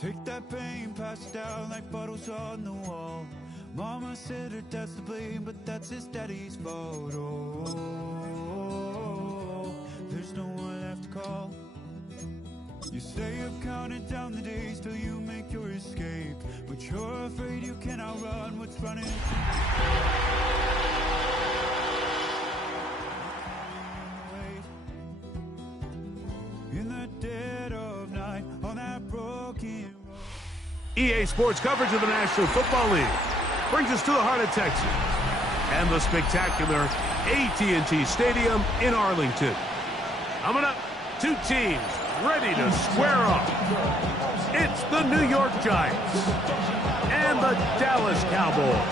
Take that pain, pass it down like bottles on the wall. Mama said her dad's to blame, but that's his daddy's fault. Oh, there's no one left to call. You stay up counting down the days till you make your escape, but you're afraid you cannot run what's running. In the dead of night on that broken road. EA Sports coverage of the National Football League brings us to the heart of Texas and the spectacular AT&T Stadium in Arlington. Coming up, two teams ready to square off. It's the New York Giants and the Dallas Cowboys.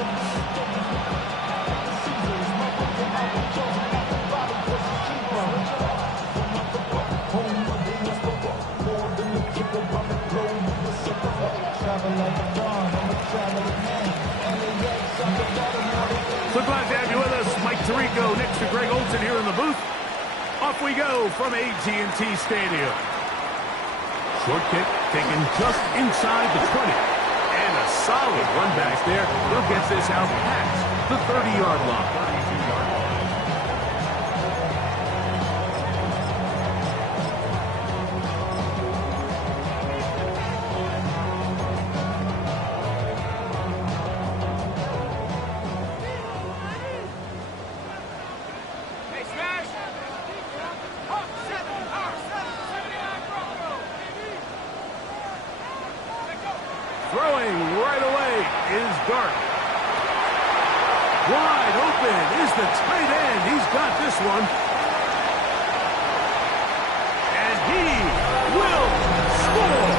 So glad to have you with us. Mike Tirico next to Greg Olson here in the booth. Off we go from AT&T Stadium. Short kick taken just inside the 20. And a solid run back there. He'll get this out past the 30-yard line. Throwing right away is Dart. Wide open is the tight end. He's got this one. And he will score.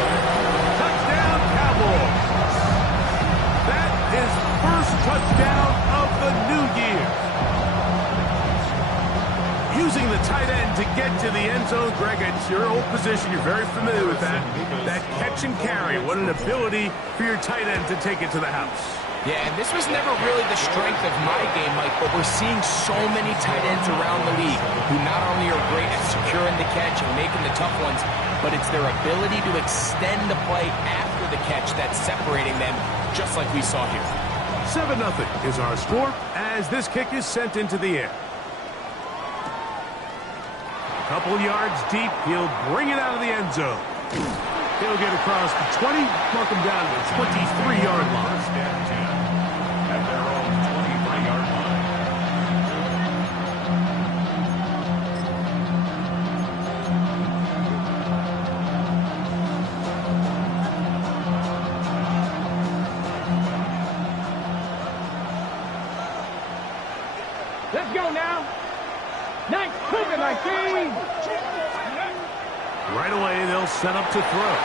Touchdown, Cowboys. That is first touchdown of the new year. Using the tight end to get to the end zone. Greg, it's your old position. You're very familiar with that. That catch and carry. What an ability for your tight end to take it to the house. Yeah, and this was never really the strength of my game, Mike, but we're seeing so many tight ends around the league who not only are great at securing the catch and making the tough ones, but it's their ability to extend the play after the catch that's separating them, just like we saw here. 7-0 is our score as this kick is sent into the air. Couple yards deep, he'll bring it out of the end zone. He'll get across the 20, mark him down to the 23-yard line. First and 10 at their own 23-yard line. Let's go now. Nice cooking, my team. Right away, they'll set up to throw.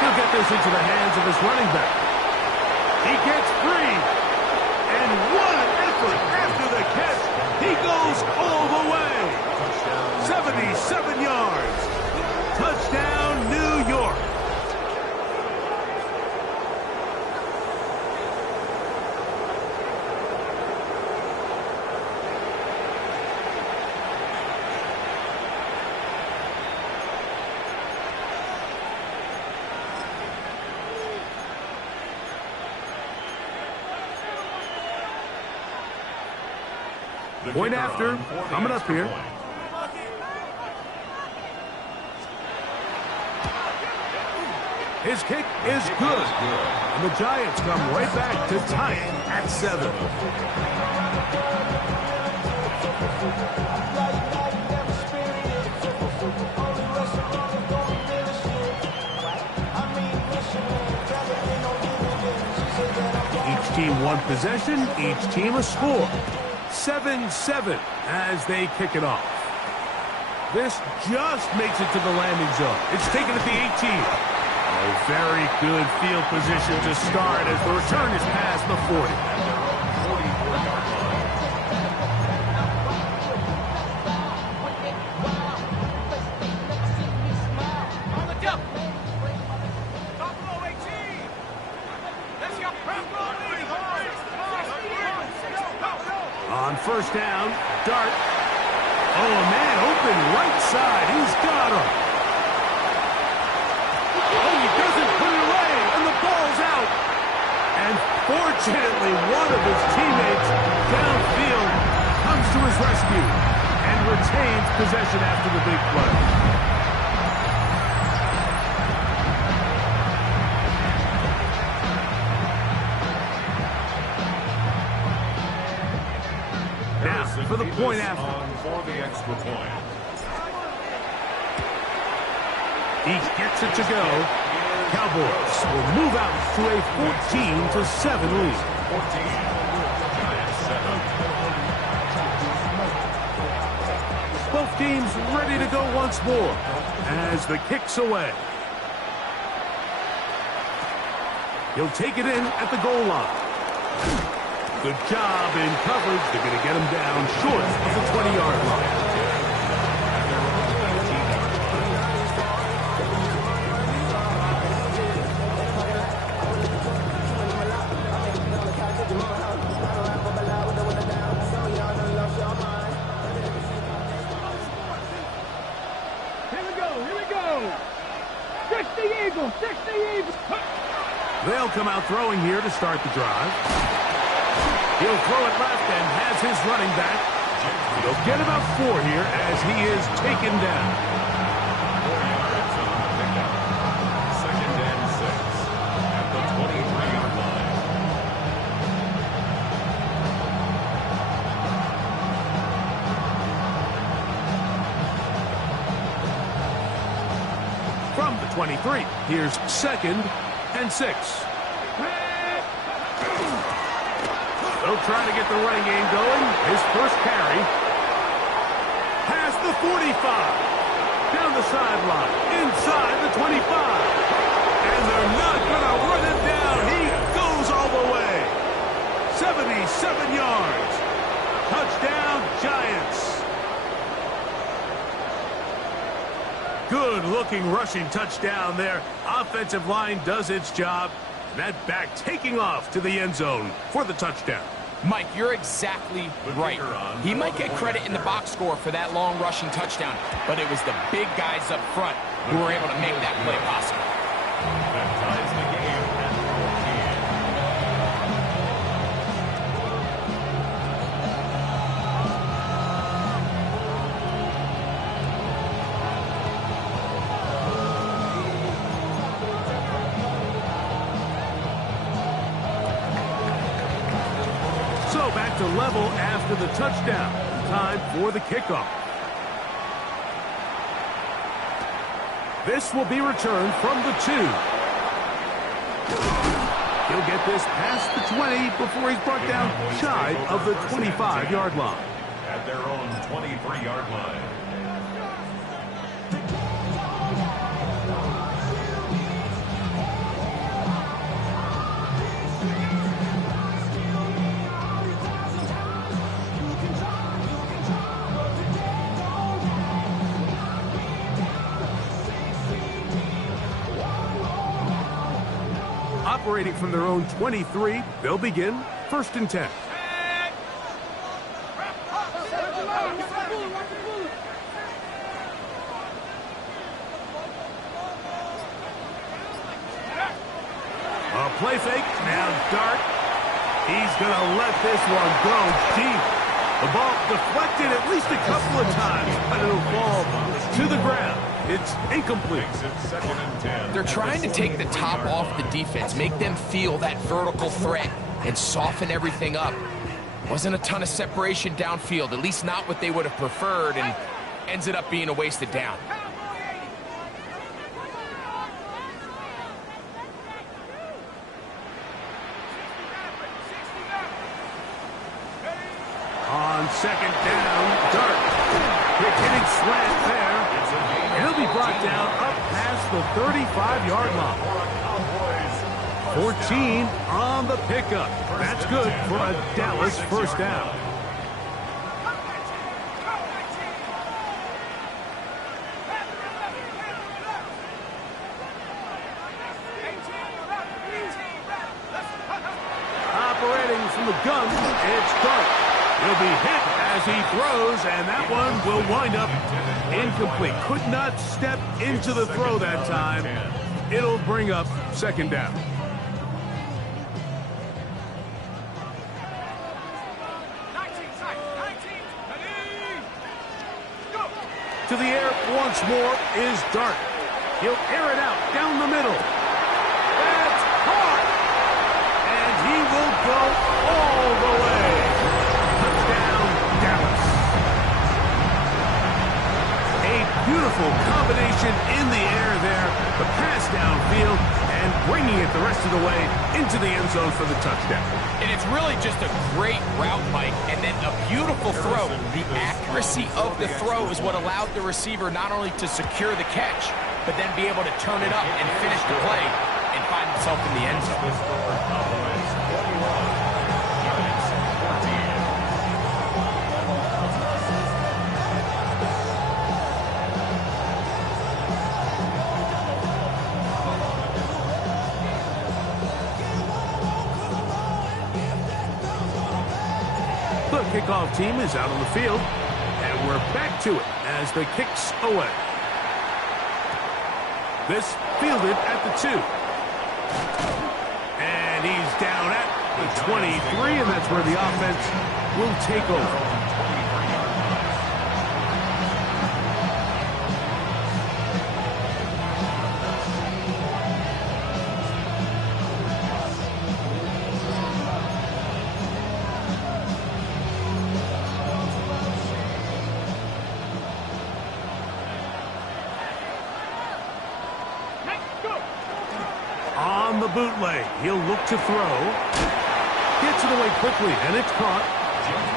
He'll get this into the hands of his running back. He gets free. And what an effort after the catch. He goes all the way. 77 yards. Touchdown, New York. Point after, coming up here. His kick is good. And the Giants come right back to tie it at 7. Each team one possession, each team a score. 7-7 as they kick it off. This just makes it to the landing zone. It's taken at the 18. A very good field position to start as the return is past the 40. On first down, Dart. Oh, a man open right side. He's got him. Oh, he doesn't put it Fortunately, one of his teammates downfield comes to his rescue and retains possession after the big play. Now, for the point after. For the extra point. He gets it to go. Cowboys will move out to a 14-7 lead. 14. Giants 7. Both teams ready to go once more as the kick's away. He'll take it in at the goal line. Good job in coverage. They're going to get him down short of the 20-yard line. They'll come out throwing here to start the drive. He'll throw it left and has his running back. He'll get about 4 here as he is taken down. 4 yards on the pickup. 2nd and 6 at the 23-yard line. From the 23, here's 2nd and 6. They'll try to get the running game going. His first carry. Past the 45. Down the sideline. Inside the 25. And they're not going to run him down. He goes all the way. 77 yards. Touchdown, Giants. Good-looking rushing touchdown there. Offensive line does its job. That back taking off to the end zone for the touchdown. Mike, you're exactly right. He might get credit in the box score for that long rushing touchdown, but it was the big guys up front who were able to make that play possible. That ties the game at 14. So back to level after the touchdown. Time for the kickoff. This will be returned from the 2. He'll get this past the 20 before he's brought down shy of the 25-yard line. At their own 23-yard line. Operating from their own 23, they'll begin 1st and 10. A play fake, now Dart. He's going to let this one go deep. The ball deflected at least a couple of times, but it'll fall to the ground. It's incomplete. It's 2nd and 10. They're trying to take the top off the defense, make them feel that vertical threat, and soften everything up. Wasn't a ton of separation downfield, at least not what they would have preferred, and ends up being a wasted down. On 2nd down, Dart. Quick hitting slant there. He'll be brought down up past the 35-yard line. 14 on the pickup. That's good for a Dallas first down. Operating from the gun, it's Dart. He'll be hit as he throws, and that one will wind up incomplete. Could not step into the throw that time. It'll bring up 2nd down. to the air once more is Dart. He'll air it out down the middle. That's caught! And he will go all the way. Touchdown, Dallas. A beautiful combination in the air there. The pass downfield and bringing it the rest of the way into the end zone for the touchdown. And it's really just a great route, Mike, and then a beautiful throw. The accuracy of the throw is what allowed the receiver not only to secure the catch, but then be able to turn it up and finish the play and find himself in the end zone. The kickoff team is out on the field, and we're back to it as the kick's away. This fielded at the 2. And he's down at the 23, and that's where the offense will take over. On the bootleg, he'll look to throw. Gets it away quickly, and it's caught.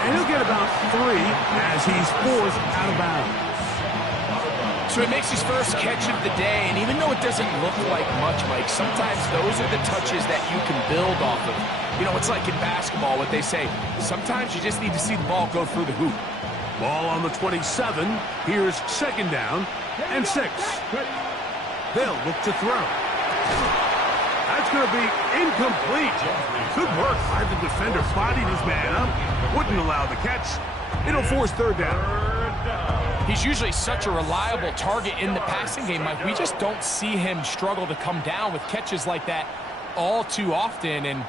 And he'll get about 3 as he's forced out of bounds. So he makes his first catch of the day, and even though it doesn't look like much, Mike, sometimes those are the touches that you can build off of. You know, it's like in basketball, what they say, sometimes you just need to see the ball go through the hoop. Ball on the 27. Here's second down and 6. They'll look to throw. That's going to be incomplete. Good work by the defender. Bodied his man up. Wouldn't allow the catch. It'll force third down. He's usually such a reliable target in the passing game, Mike. We just don't see him struggle to come down with catches like that all too often. And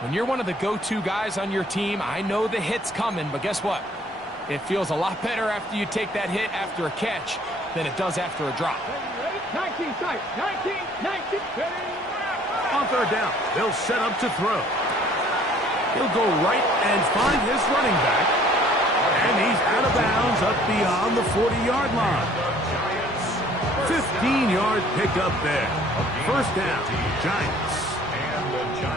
when you're one of the go-to guys on your team, I know the hit's coming, but guess what? It feels a lot better after you take that hit after a catch than it does after a drop. 19 sight. 19. On third down, they'll set up to throw. He'll go right and find his running back. And he's out of bounds up beyond the 40-yard line. 15-yard pickup there. First down, Giants.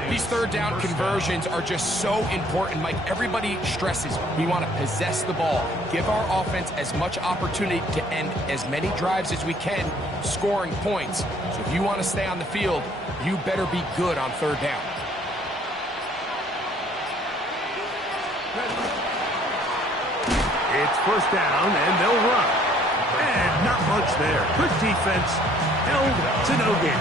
These third down conversions are just so important, Mike. Everybody stresses we want to possess the ball, give our offense as much opportunity to end as many drives as we can, scoring points. So if you want to stay on the field, you better be good on third down. It's first down, and they'll run. And not much there. Good defense, held to no gain.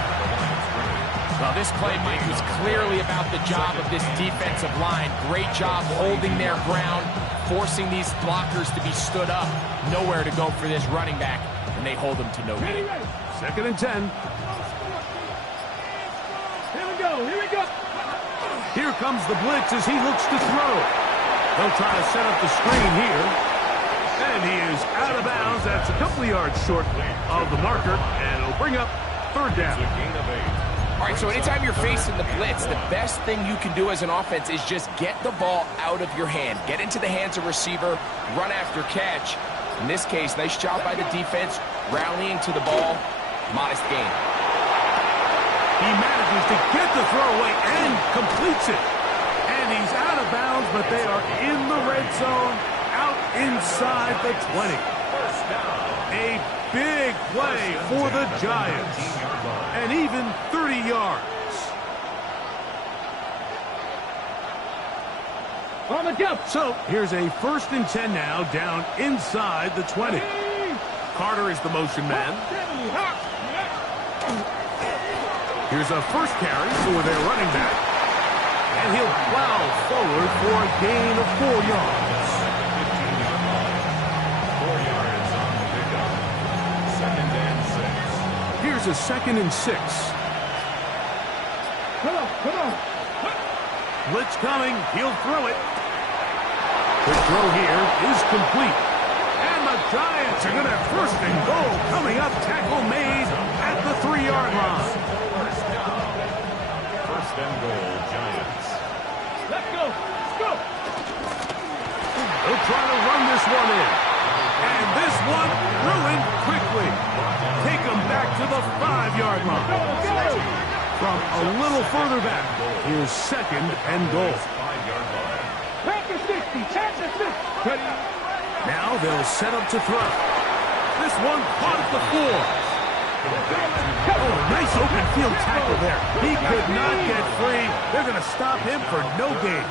Well, this play, Mike, was clearly about the job of this defensive line. Great job holding their ground, forcing these blockers to be stood up. Nowhere to go for this running back, and they hold him to no gain. Second and 10. Here we go. Here comes the blitz as he looks to throw. They'll try to set up the screen here. And he is out of bounds. That's a couple of yards short of the marker, and it'll bring up third down. All right, so anytime you're facing the blitz, the best thing you can do as an offense is just get the ball out of your hand. Get into the hands of receiver, run after catch. In this case, nice job by the defense, rallying to the ball. Modest gain. He manages to get the throw away and completes it. And he's out of bounds, but they are in the red zone, out inside the 20. A big play for the Giants. And even 30 yards. On the jump. So here's a first and 10 now, down inside the 20. Carter is the motion man. Here's a first carry for their running back. And he'll plow forward for a gain of 4 yards. 4 yards on the pickup. Second and 6. Here's a second and 6. Come on. Blitz coming. He'll throw it. The throw here is complete. And the Giants are going to have first and goal coming up. Tackle made at the 3-yard line. First and goal, Giants. Let's go. Let's go. They'll try to run this one in. And this one ruined quickly. Take them back to the 5-yard line. From a little further back, here's second and goal. 5-yard line. Panther 60. Panther 60. Ready. Now they'll set up to throw. This one caught at the 4. Oh, nice open field tackle there. He could not get free. They're going to stop him for no gain.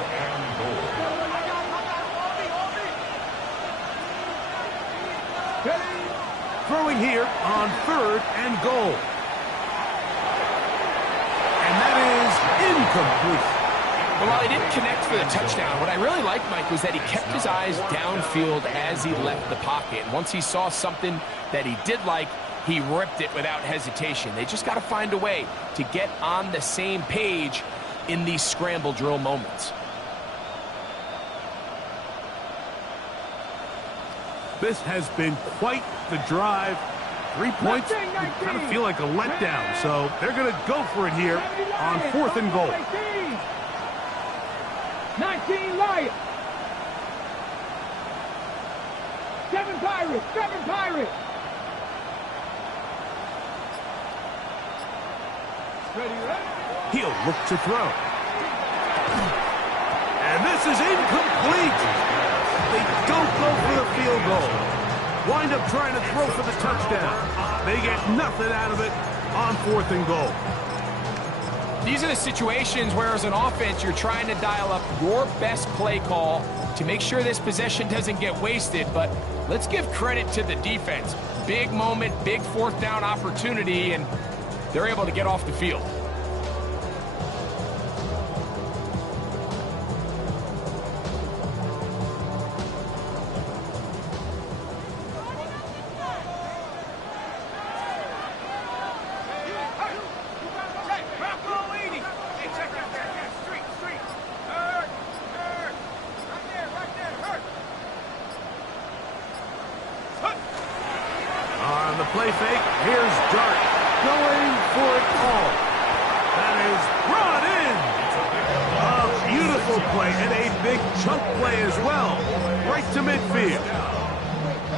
Throwing here on 3rd and goal. And that is incomplete. Well, while he didn't connect for the touchdown, what I really liked, Mike, was that he kept his eyes downfield as he left the pocket. And once he saw something that he did like, he ripped it without hesitation. They just got to find a way to get on the same page in these scramble drill moments. This has been quite the drive. 3 points, you kind of feel like a letdown. So they're going to go for it here on 4th and goal. 19 Lions. 7 Pirates. 7 Pirates. He'll look to throw. And this is incomplete. They don't go for the field goal. Wind up trying to throw for the touchdown. They get nothing out of it on 4th and goal. These are the situations where, as an offense, you're trying to dial up your best play call to make sure this possession doesn't get wasted. But let's give credit to the defense. Big moment, big 4th down opportunity, and they're able to get off the field. On the play fake, here's Dart going for it all. That is brought in. A beautiful play and a big chunk play as well. Right to midfield.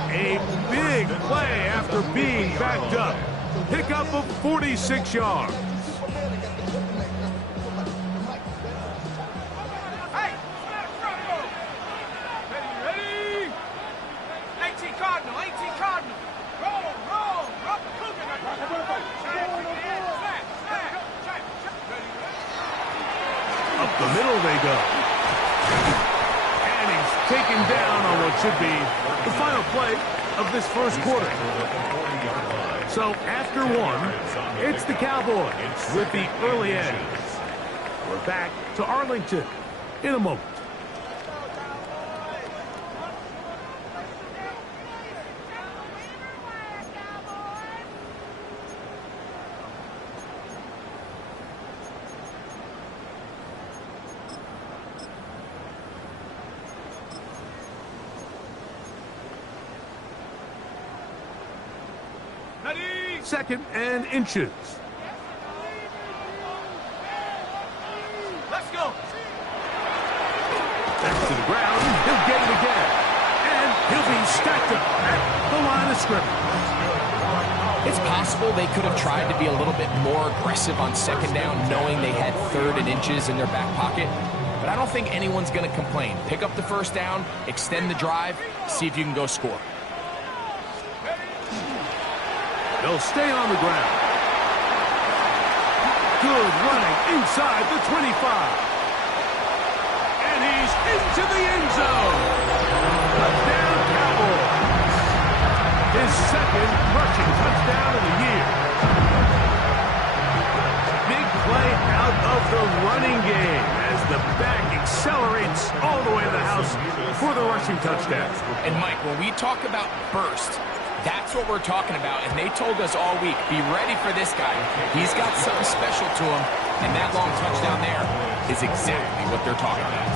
A big play after being backed up. Pickup of 46 yards. Up the middle they go. And he's taken down on what should be the final play of this first quarter. So after one, it's the Cowboys with the early edge. We're back to Arlington in a moment. Second and inches. Let's go. That's to the ground. He'll get it again. And he'll be stacked up at the line of scrimmage. It's possible they could have tried to be a little bit more aggressive on 2nd down, knowing they had 3rd and inches in their back pocket. But I don't think anyone's going to complain. Pick up the 1st down, extend the drive, see if you can go score. They'll stay on the ground. Good running inside the 25. And he's into the end zone. Touchdown, Cowboys. His 2nd rushing touchdown of the year. Big play out of the running game as the back accelerates all the way to the house for the rushing touchdown. And Mike, when we talk about burst, that's what we're talking about, and they told us all week, be ready for this guy. He's got something special to him, and that long touchdown there is exactly what they're talking about.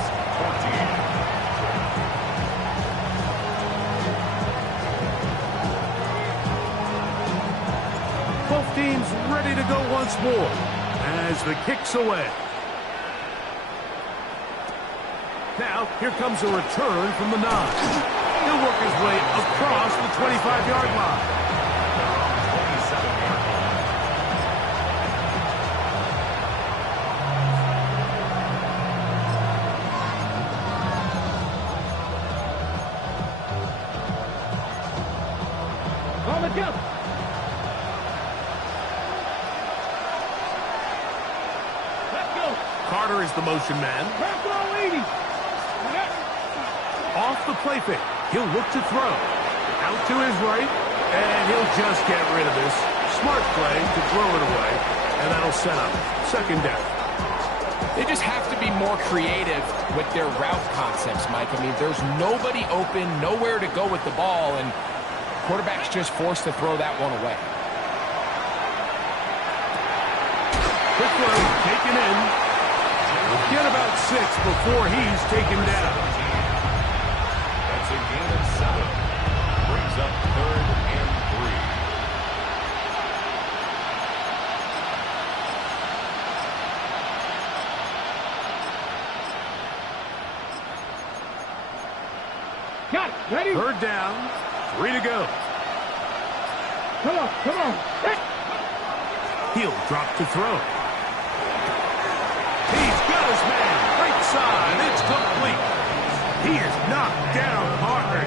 team's ready to go once more as the kick's away. Now, here comes a return from the 9. He'll work his way across the 25-yard line. On the jump. Let's go. Carter is the motion man. Basketball 80. Off the play fake. He'll look to throw. Out to his right, and he'll just get rid of this. Smart play to throw it away, and that'll set up second down. They just have to be more creative with their route concepts, Mike. I mean, there's nobody open, nowhere to go with the ball, and quarterback's just forced to throw that one away. Quick throw, taken in. We'll get about 6 before he's taken down. That's a gain of 7. Brings up 3rd and 3. Got it. Ready? 3rd down, 3 to go. Come on, come on. He'll drop to throw. He's got his man. Right side. It's complete. He is knocked down hard.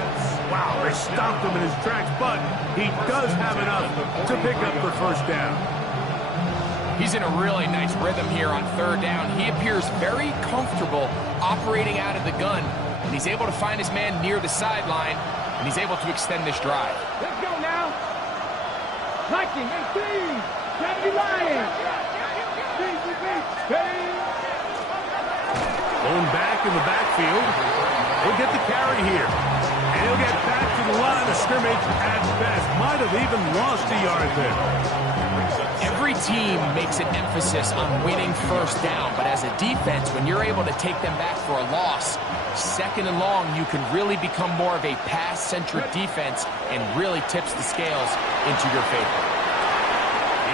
Wow, they stopped him in his tracks, but he does have enough to pick up the first down. He's in a really nice rhythm here on 3rd down. He appears very comfortable operating out of the gun, and he's able to find his man near the sideline, and he's able to extend this drive. Let's go now. Liking, 18. 70 Lions. Going back in the backfield. He'll get the carry here. And he'll get back to the line of scrimmage at best. Might have even lost a yard there. Every team makes an emphasis on winning first down, but as a defense, when you're able to take them back for a loss, 2nd and long, you can really become more of a pass-centric defense and really tips the scales into your favor.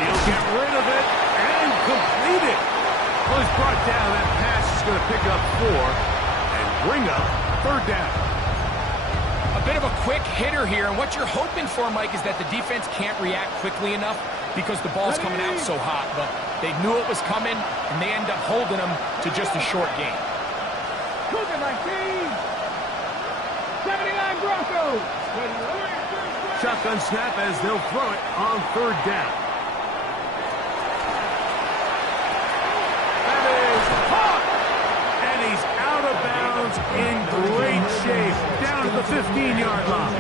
He'll get rid of it and complete it. Well, he's brought down. That pass is going to pick up 4 and bring up 3rd down. A bit of a quick hitter here, and what you're hoping for, Mike, is that the defense can't react quickly enough because the ball's coming out so hot, but they knew it was coming, and they end up holding them to just a short gain. Cougar 19. 79 Broncos. Shotgun snap as they'll throw it on 3rd down. That is caught! And he's out of bounds in great shape, down to the 15-yard line.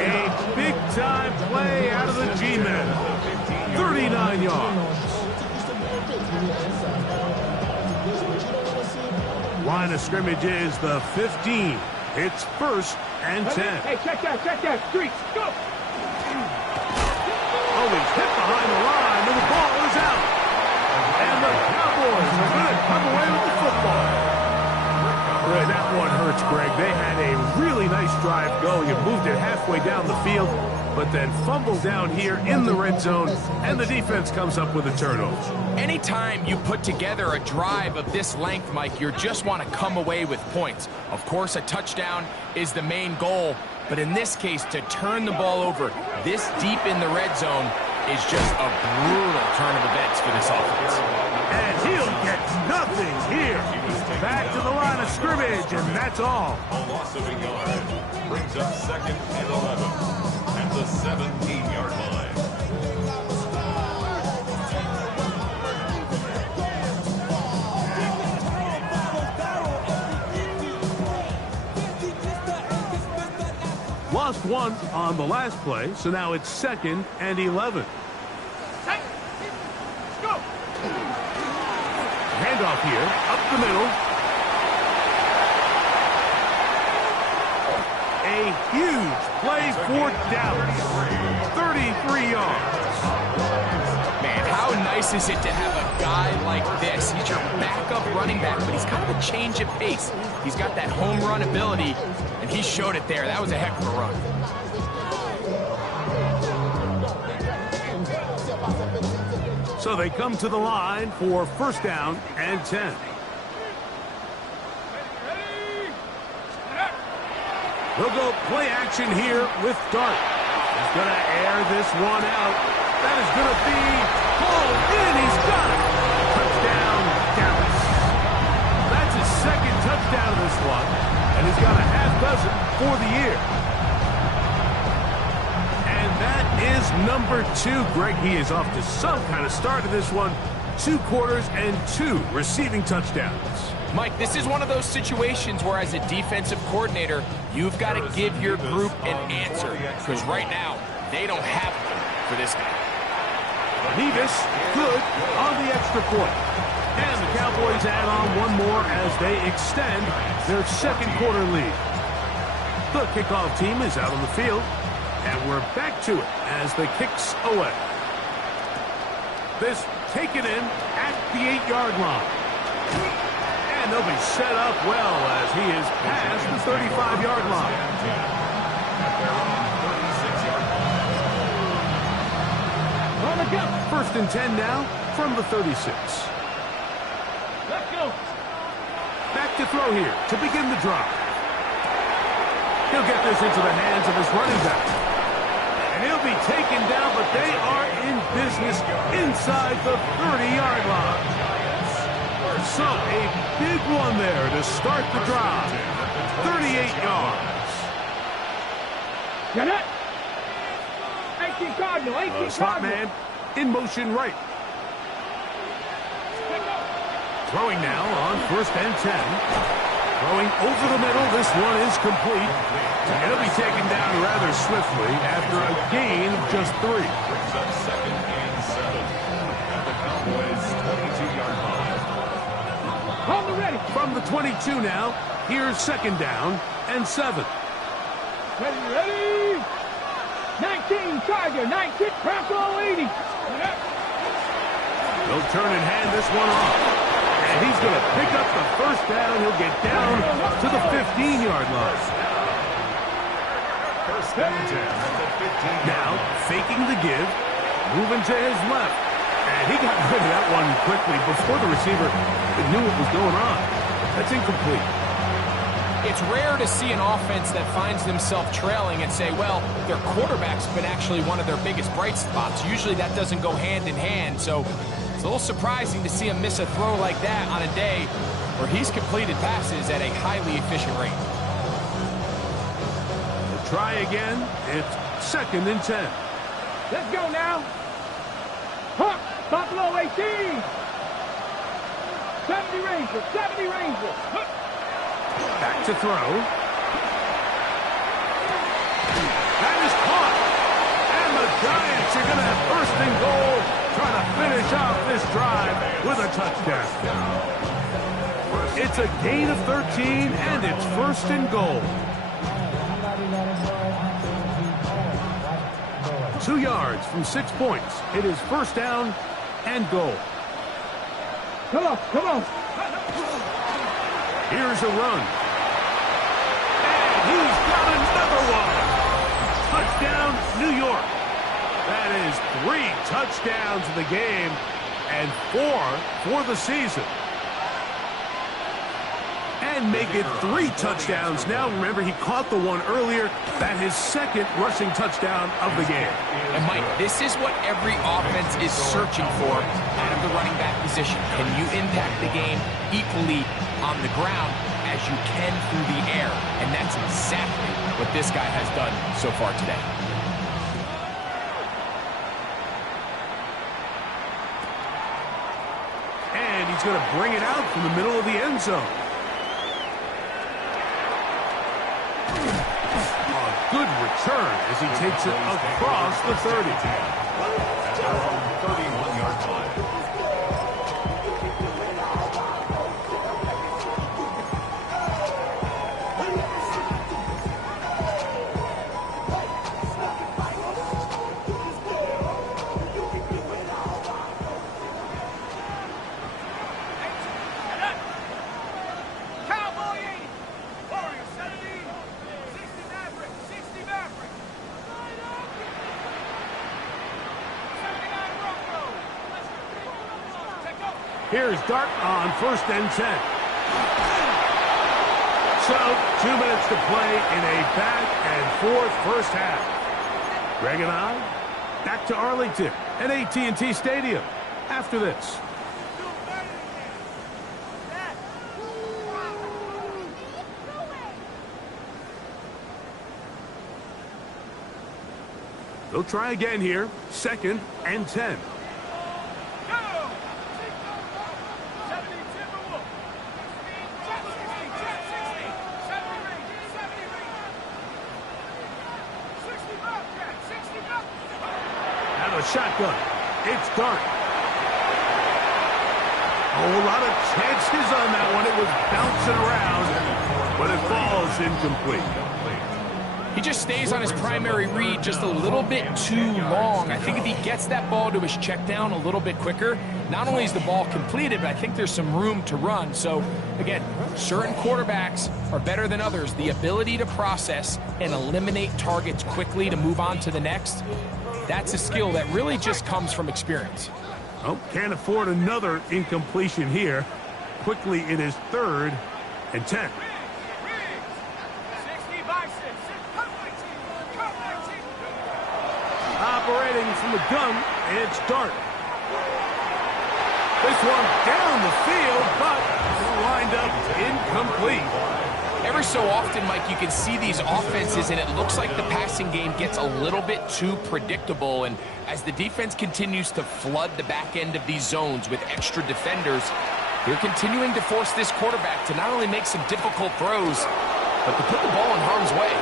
A big-time play out of the G-men. 39 yards. Line of scrimmage is the 15. It's 1st and 10. Hey, check that. Streets, go! Oh, he's hit behind the line, and the ball is out. And the Cowboys are going to come away with the football. Boy, that one hurts, Greg. They had a really nice drive going and moved it halfway down the field, but then fumbled down here in the red zone, and the defense comes up with a turnover. Anytime you put together a drive of this length, Mike, you just want to come away with points. Of course, a touchdown is the main goal, but in this case, to turn the ball over this deep in the red zone is just a brutal turn of events for this offense. And he'll get nothing here. Back to the line of scrimmage, and that's all. A loss of a yard brings up 2nd and 11 at the 17-yard line. Lost 1 on the last play, so now it's 2nd and 11. Handoff here, up the middle. A huge play for Dallas. 33 yards. Man, how nice is it to have a guy like this? He's your backup running back, but he's kind of a change of pace. He's got that home run ability, and he showed it there. That was a heck of a run. So they come to the line for first down and 10. They'll go play action here with Dart. He's going to air this one out. That is going to be pulled in. He's got it. Touchdown, Dallas. That's his second touchdown of this one, and he's got a half dozen for the year. And that is number 2. Greg, he is off to some kind of start in this one. 2 quarters and 2 receiving touchdowns. Mike, this is one of those situations where as a defensive coordinator, you've got to give your group an answer. Because right now, they don't have one for this guy. Nevis, good on the extra point. And the Cowboys add on one more as they extend their second quarter lead. The kickoff team is out on the field, and we're back to it as the kicks away. This taken in at the 8-yard line. And they'll be set up well as he is past the 35-yard line. On the go. First and 10 now from the 36. Let's go. Back to throw here to begin the drive. He'll get this into the hands of his running back. And he'll be taken down, but they are in business inside the 30-yard line. So a big one there to start the drive. 38 yards. Got it. 18 Cardinal. 18 Slot Cardinal. man in motion right. Throwing now on first and 10. Throwing over the middle. This one is complete. And it'll be taken down rather swiftly after a gain of just 3. Brings up second and 7 at the Cowboys' 22-yard line. On the ready. From the 22 now, here's second down and 7. Ready, ready. 19 Charger. 19 Bronco 80. They'll turn and hand this one off. And he's going to pick up the first down. He'll get down to the 15-yard line. First and 10 at the 15. Now, faking the give, moving to his left. And he got rid of that one quickly before the receiver knew what was going on. That's incomplete. It's rare to see an offense that finds themselves trailing and say, well, their quarterback's been actually one of their biggest bright spots. Usually that doesn't go hand in hand, so it's a little surprising to see him miss a throw like that on a day where he's completed passes at a highly efficient rate. We'll try again. It's second and 10. Let's go now. Huh. Buffalo 18. 70 Rangers. 70 Rangers. Huh. Back to throw. That is caught. And the Giants are going to have first and goal, trying to finish off this drive with a touchdown. It's a gain of 13, and it's first and goal. 2 yards from 6 points. It is first down and goal. Come on, come on. Here's a run. And he's got another one. Touchdown, New York. That is 3 touchdowns in the game and 4 for the season. And make it 3 touchdowns now. Remember, he caught the one earlier. That his second rushing touchdown of the game. And Mike, this is what every offense is searching for out of the running back position. Can you impact the game equally on the ground as you can through the air? And that's exactly what this guy has done so far today. And he's going to bring it out from the middle of the end zone. A good return as he takes it across the 30. 31-yard line. Cowboy 80. Warrior 70. 60 Maverick. 60 Maverick. 79 Bronco. Here's Dart on 1st and 10. So, 2 minutes to play in a back-and-forth first half. Greg and I, back to Arlington at AT&T Stadium after this. They'll try again here, 2nd and 10. Shotgun. It's Dart. A lot of chances on that one. It was bouncing around, but it falls incomplete. He just stays on his primary read just a little bit too long. I think if he gets that ball to his check down a little bit quicker, not only is the ball completed, but I think there's some room to run. So, again, certain quarterbacks are better than others. The ability to process and eliminate targets quickly to move on to the next, that's a skill that really just comes from experience. Oh, can't afford another incompletion here. Quickly in his 3rd and 10. Operating from the gun, it's Dart. This one down the field, but will wind up incomplete. Every so often, Mike, you can see these offenses, and it looks like the passing game gets a little bit too predictable. And as the defense continues to flood the back end of these zones with extra defenders, they're continuing to force this quarterback to not only make some difficult throws, but to put the ball in harm's way.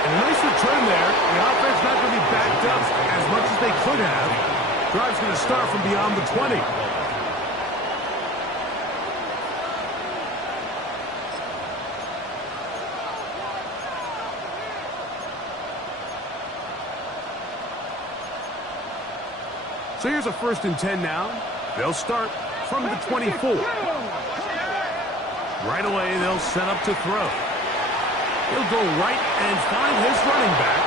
And a nice return there. The offense not going to be backed up as much as they could have. Drive's going to start from beyond the 20. So here's a 1st and 10 now. They'll start from the 24. Right away, they'll set up to throw. He'll go right and find his running back.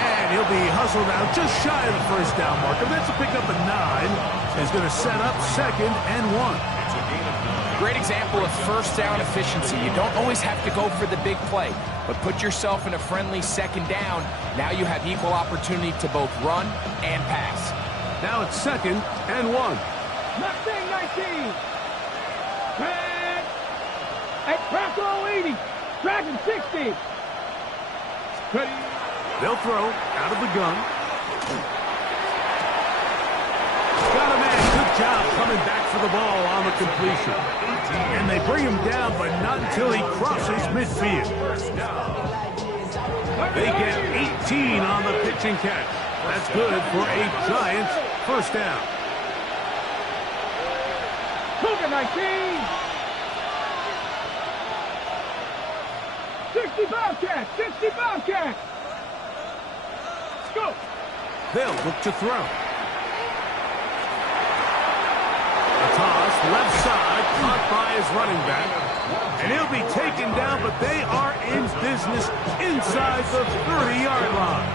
And he'll be hustled out just shy of the 1st down marker. That's a pickup of 9. He's going to set up 2nd and 1. Great example of 1st down efficiency. You don't always have to go for the big play, but put yourself in a friendly 2nd down. Now you have equal opportunity to both run and pass. Now it's 2nd and 1. Mustang 19. Track. At Crackle 80. Dragon 60. Ready. They'll throw out of the gun. Got a man. Good job coming back for the ball on the completion. And they bring him down, but not until he crosses midfield. They get 18 on the pitch and catch. That's good for a Giants 1st down. Cougar 19. 60 Bobcat. 60 Bobcat. Let's go. They'll look to throw. A toss, left side, caught by his running back. And he'll be taken down, but they are in business inside the 30-yard line.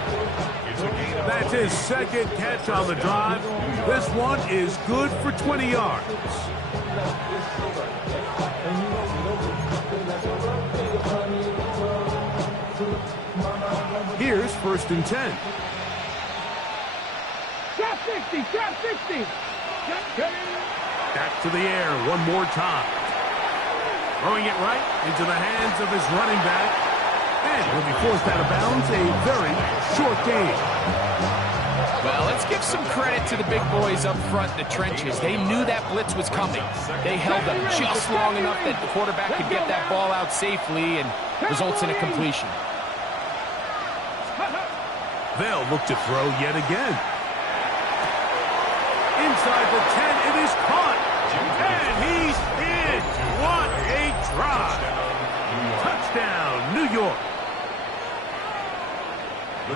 That's his 2nd catch on the drive. This one is good for 20 yards. Here's 1st and 10. Trap 60, trap 60. Back to the air one more time. Throwing it right into the hands of his running back. And he'll be forced out of bounds. A very short game. Well, let's give some credit to the big boys up front in the trenches. They knew that blitz was coming. They held them just long enough that the quarterback could get that ball out safely and results in a completion. They'll look to throw yet again. Inside the 10, it is caught. And he's in. What a drive. Touchdown, New York.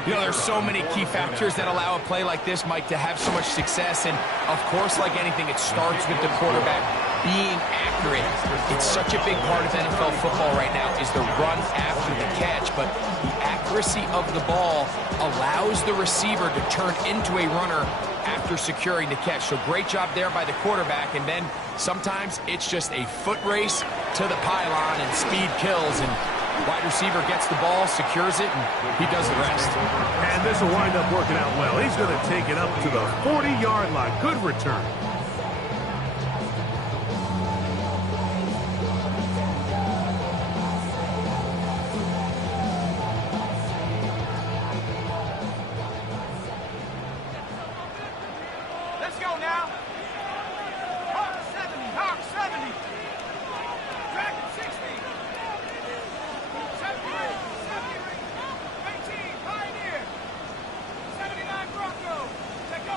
You know, there's so many key factors that allow a play like this, Mike, to have so much success. And, of course, like anything, it starts with the quarterback being accurate. It's such a big part of NFL football right now is the run after the catch. But the accuracy of the ball allows the receiver to turn into a runner after after securing the catch. So great job there by the quarterback. And then sometimes it's just a foot race to the pylon and speed kills. And wide receiver gets the ball, secures it, and he does the rest. And this will wind up working out well. He's going to take it up to the 40-yard line. Good return. Let's go now. Hawk 70, Hawk 70. Dragon 60. 70 ring, 18, Pioneer. 79 Bronco. Take go.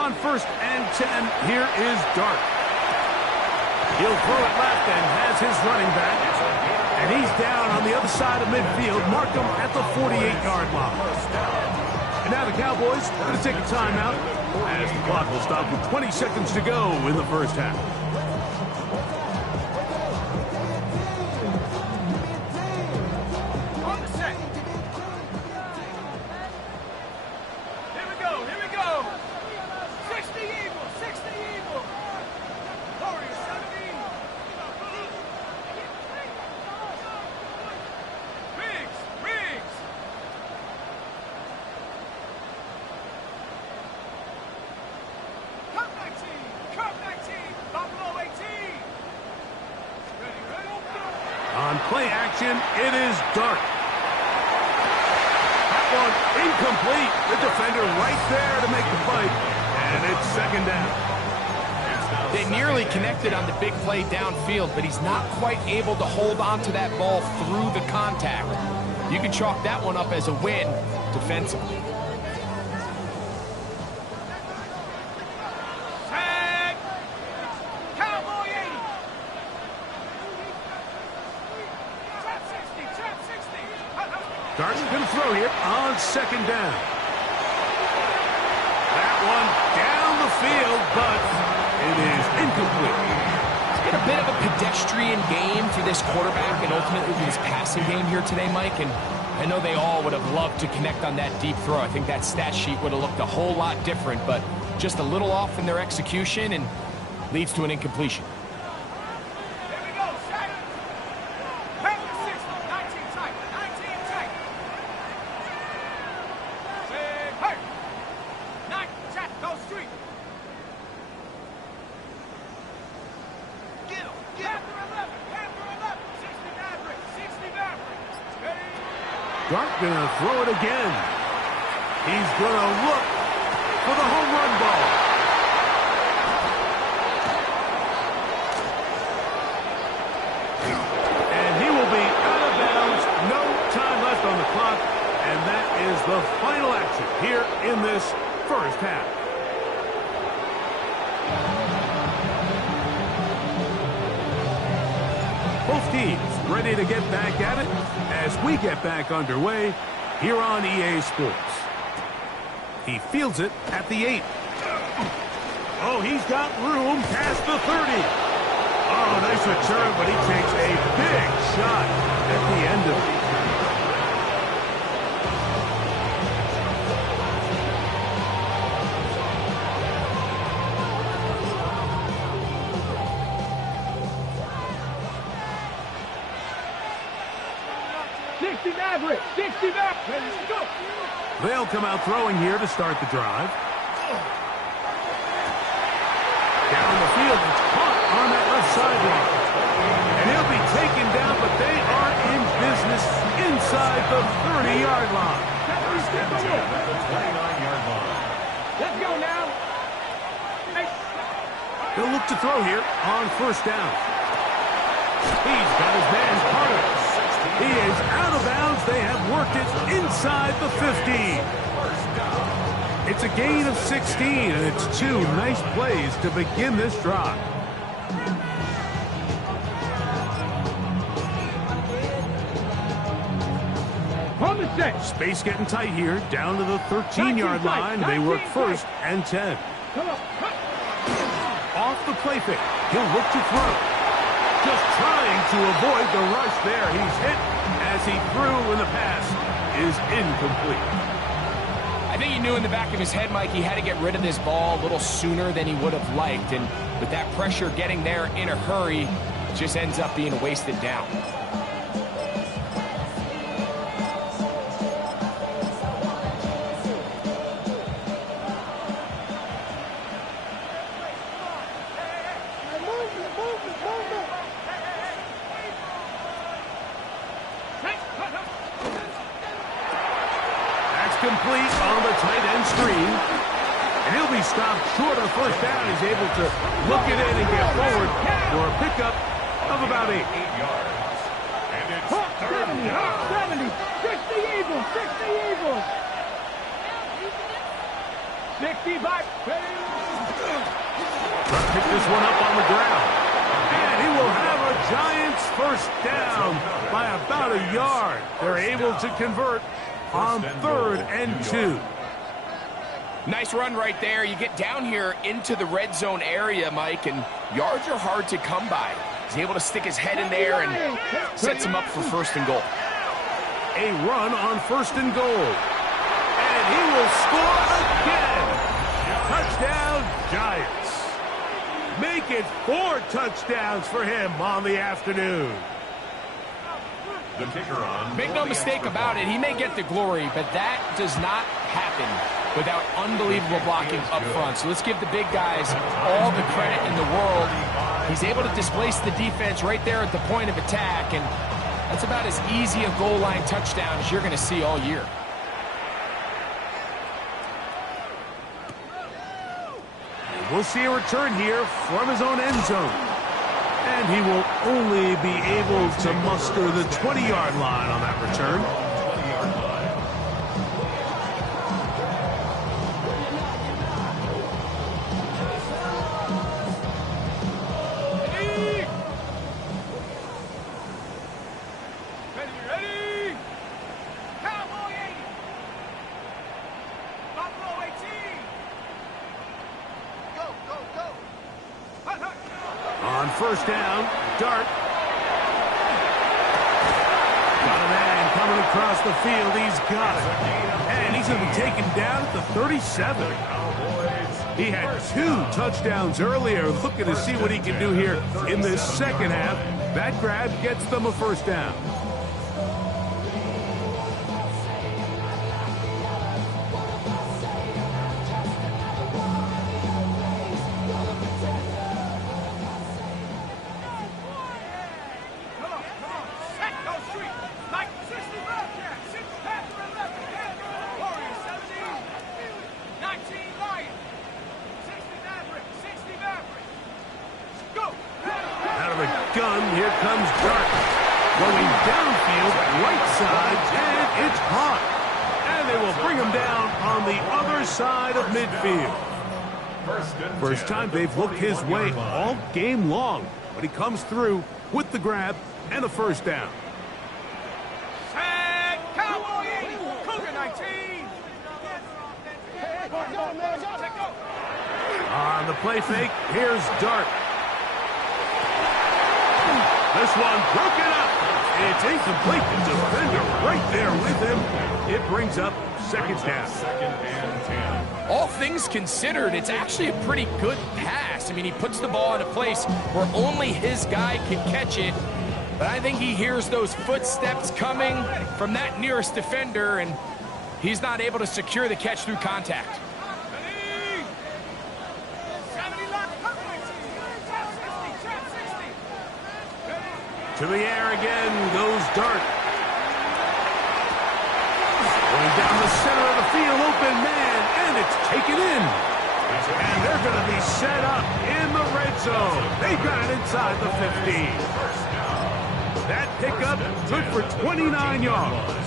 On 1st and 10, here is Dart. He'll throw it left and has his running back. And he's down on the other side of midfield. Mark him at the 48-yard line. And now the Cowboys are going to take a timeout as the clock will stop with 20 seconds to go in the first half. On the set. Here we go, here we go. 60 Eagle, 60 Eagle. Warrior 70. Riggs, Riggs. Cup 19, Cup 19, Buffalo 18. Ready, ready? On play action, it is Dart. That one incomplete. The defender right there to make the fight. And it's 2nd down. They nearly connected on the big play downfield, but he's not quite able to hold on to that ball through the contact. You can chalk that one up as a win defensively. Tag! Cowboy 80! Trap 60! Trap 60! Dart's going to throw here on 2nd down. That one down the field, but it is incomplete. It's been a bit of a pedestrian game for this quarterback and ultimately his passing game here today, Mike. And I know they all would have loved to connect on that deep throw. I think that stat sheet would have looked a whole lot different, but just a little off in their execution and leads to an incompletion. Here we go, Shaq! Panther 60, 19 tight, 19 tight. Say, hey! 9, Jack, go street. Get him, get him. Panther 11, 60 Maverick, 60 Maverick. Ready? Dart going to throw it again. He's going to look for the home run ball. And he will be out of bounds. No time left on the clock. And that is the final action here in this first half. Both teams ready to get back at it as we get back underway here on EA Sports. He fields it at the 8. Oh, he's got room past the 30. Oh, nice return, but he takes a big shot at the end of it. Maverick, 60 Maverick, ready to go. They'll come out throwing here to start the drive. Down the field, it's caught on that left sideline. And he'll be taken down, but they are in business inside the 30-yard line. At the 29-yard line. Let's go now. Hey. They'll look to throw here on 1st down. He's got his man Carter. He is out of bounds. They have worked it inside the 15. It's a gain of 16, and it's 2 nice plays to begin this drive. On the set. Space getting tight here, down to the 13-yard line. They work 1st and 10. Come on. Off the play fake. He'll look to throw. Just trying to avoid the rush there. He's hit as he threw when the pass is incomplete. I think he knew in the back of his head, Mike, he had to get rid of this ball a little sooner than he would have liked. And with that pressure getting there in a hurry, it just ends up being a wasted down. Complete on the tight end screen, and he'll be stopped short of first down. He's able to look it in and get forward for a pickup of about 8. 8 yards. And it's 70, 60 Eagles, 60 Eagles. 65. Pick this one up on the ground, and he will have a Giants first down by about a yard. They're able to convert on 3rd and 2. Nice run right there. You get down here into the red zone area, Mike, and yards are hard to come by. He's able to stick his head in there and sets him up for 1st and goal. A run on 1st and goal. And he will score again. Touchdown, Giants. Make it 4 touchdowns for him on the afternoon. The kicker on. Make no mistake about it, he may get the glory, but that does not happen without unbelievable blocking up front. So let's give the big guys all the credit in the world. He's able to displace the defense right there at the point of attack, and that's about as easy a goal line touchdown as you're going to see all year. We'll see a return here from his own end zone. And he will only be able to muster the 20-yard line on that return. 20-yard line. Ready? Cowboy 80. Buffalo 18. Go. Hut. On first down, Dart. Got a man coming across the field. He's got it. And he's going to be taken down at the 37. He had 2 touchdowns earlier. Looking to see what he can do here in this second half. That grab gets them a first down. Gun, here comes Dart. Going downfield, right side, and it's caught. And they will bring him down on the other side of midfield. First time they've looked his way all game long, but he comes through with the grab and a first down. Set, Cowboy 80, Cougar 19. On the play fake, here's Dart. This one broken up. It's incomplete. The defender right there with him. It brings up second down. 2nd and 10. All things considered, it's actually a pretty good pass. I mean, he puts the ball in a place where only his guy can catch it. But I think he hears those footsteps coming from that nearest defender, and he's not able to secure the catch through contact. To the air again goes Dart. Going down the center of the field, open man, and it's taken in. And they're going to be set up in the red zone. They've got it inside the 15. That pickup good for 29 yards.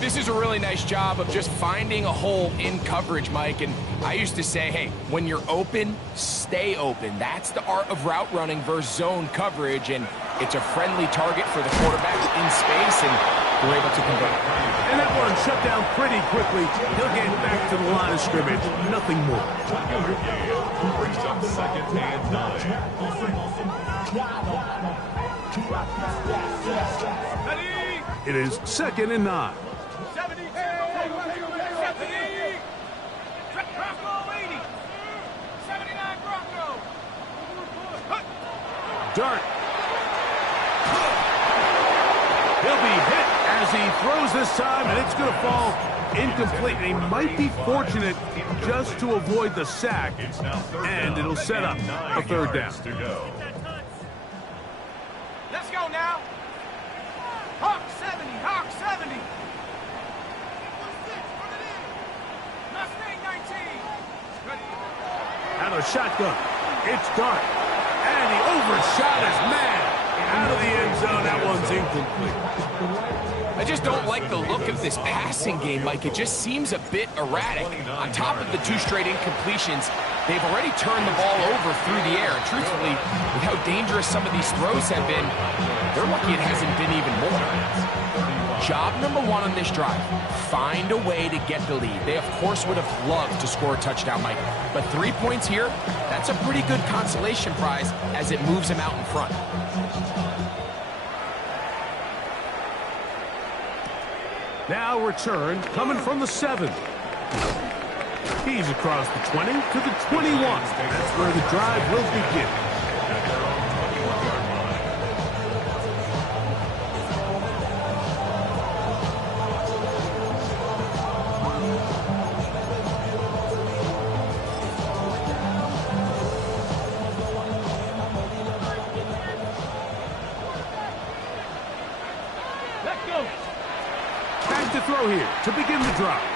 This is a really nice job of just finding a hole in coverage, Mike. And I used to say, hey, when you're open, stay open. That's the art of route running versus zone coverage. And it's a friendly target for the quarterback in space, and we're able to convert. And that one shut down pretty quickly. He'll get back to the line of scrimmage. Nothing more. Brings up 2nd and 9. It is 2nd and 9. 70. dart. He'll be hit as he throws this time, and it's going to fall incomplete. And he might be fortunate just to avoid the sack, and it'll set up a third down. Let's go now. Hawk 70, Hawk 70. Mustang 19. Out of the shotgun, it's Dart, and he overshot his man. Out of the end zone, that one's incomplete. I just don't like the look of this passing game, Mike. It just seems a bit erratic. On top of the 2 straight incompletions, they've already turned the ball over through the air. And truthfully, with how dangerous some of these throws have been, they're lucky it hasn't been even more. Job number 1 on this drive, find a way to get the lead. They, of course, would have loved to score a touchdown, Mike. But 3 points here, that's a pretty good consolation prize as it moves them out in front. Now return coming from the 7. He's across the 20 to the 21. That's where the drive will begin. Let's go. Back to throw here to begin the drive.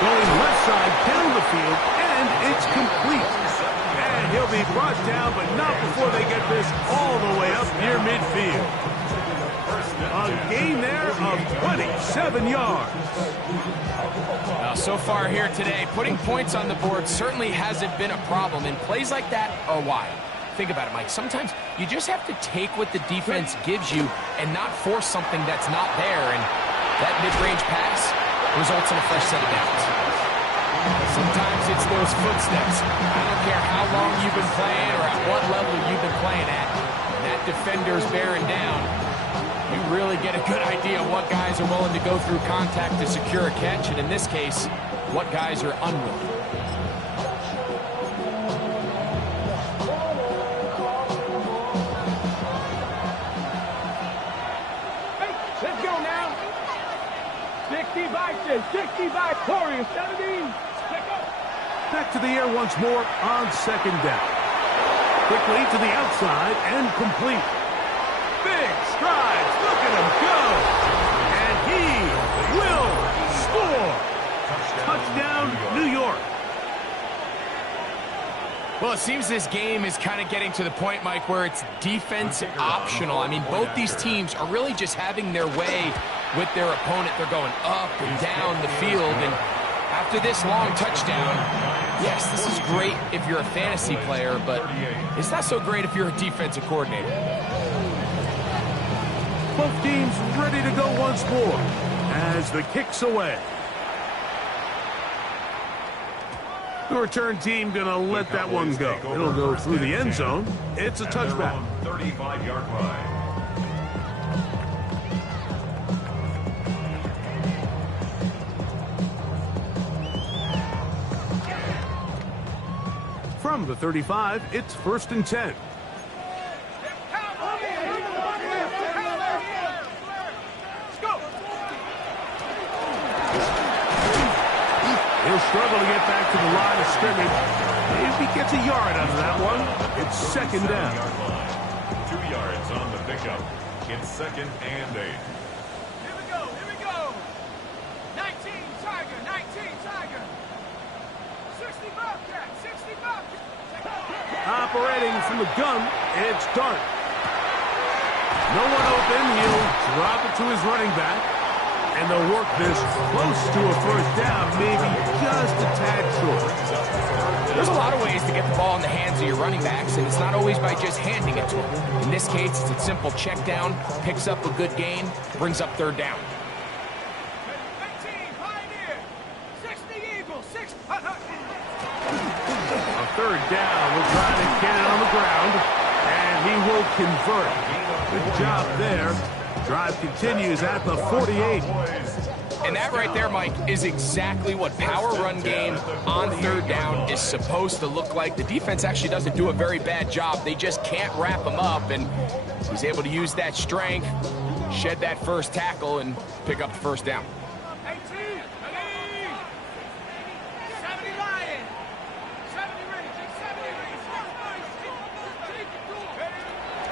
Going left side down the field, and it's complete. And he'll be brought down, but not before they get this all the way up near midfield. A gain there of 27 yards. Now, so far here today, putting points on the board certainly hasn't been a problem, and plays like that are why. Think about it, Mike. Sometimes you just have to take what the defense gives you and not force something that's not there, and that mid-range pass results in a fresh set of downs. Sometimes it's those footsteps. I don't care how long you've been playing or at what level you've been playing at. When that defender's bearing down, you really get a good idea of what guys are willing to go through contact to secure a catch, and in this case, what guys are unwilling. Let's go now. 65, Warriors 17. Let's go. Back to the air once more on second down. Quickly to the outside and complete. Big strides. Look at him go. And he will score. Touchdown, New York. Well, it seems this game is kind of getting to the point, Mike, where it's defense optional. I mean, both these teams are really just having their way with their opponent. They're going up and down the field, and after this long touchdown, yes, this is great if you're a fantasy player, but it's not so great if you're a defensive coordinator. Both teams ready to go once more as the kick's away. The return team going to let that one go. It'll go through the end zone. It's a touchback. 35-yard line. From the 35, it's 1st and 10. He'll struggle to get back to the line of scrimmage. If he gets a yard out of that one, it's second down. 2 yards on the pickup. It's 2nd and 8. Here we go. 19 Tiger, 19 Tiger. 60 Bobcat, 60 Bobcat. Operating from the gun, it's Dart. No one open, he'll drop it to his running back. And they'll work this close to a first down, maybe just a tad short. There's a lot of ways to get the ball in the hands of your running backs, and it's not always by just handing it to them. In this case, it's a simple check down, picks up a good gain, brings up third down. 18 Pioneer, 60 Eagle, 6. A third down, we'll try to get it on the ground, and he will convert. Good job there. Drive continues at the 48. And that right there, Mike, is exactly what power run game on third down is supposed to look like. The defense actually doesn't do a very bad job. They just can't wrap them up, and he's able to use that strength, shed that first tackle, and pick up the first down.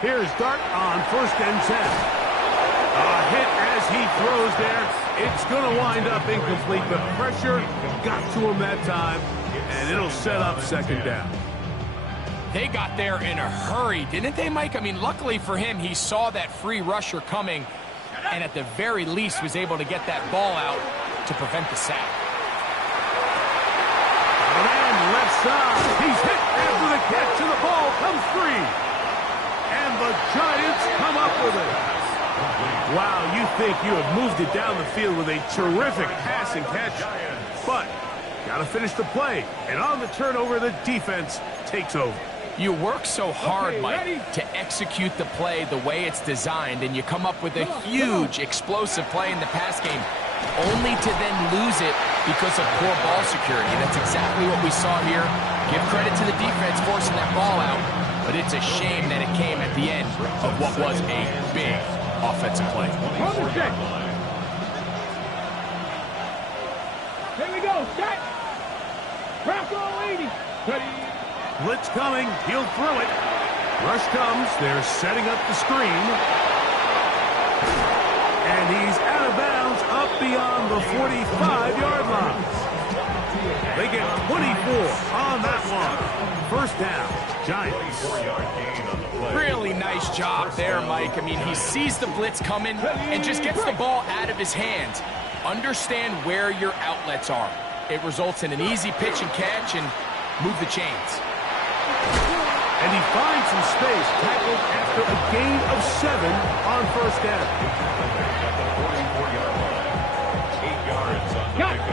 Here's Dart on 1st and 10. A hit as he throws there. It's going to wind up incomplete, but pressure got to him that time, and it'll set up 2nd down. They got there in a hurry, didn't they, Mike? I mean, luckily for him, he saw that free rusher coming, and at the very least was able to get that ball out to prevent the sack. And left side. He's hit after the catch, and the ball comes free. And the Giants come up with it. Wow, you think you have moved it down the field with a terrific pass and catch, but got to finish the play. And on the turnover, the defense takes over. You work so hard, Mike, to execute the play the way it's designed, and you come up with a huge, explosive play in the pass game, only to then lose it because of poor ball security. That's exactly what we saw here. Give credit to the defense forcing that ball out, but it's a shame that it came at the end of what was a big offensive play. Here we go, set. Crack all 80. Blitz coming. He'll throw it. Rush comes. They're setting up the screen. And he's out of bounds up beyond the 45-yard line. They get 24 on that one. 1st down, Giants. Really nice job there, Mike. I mean, he sees the blitz coming and just gets the ball out of his hands. Understand where your outlets are. It results in an easy pitch and catch and move the chains. And he finds some space, tackled after a gain of 7 on 1st down.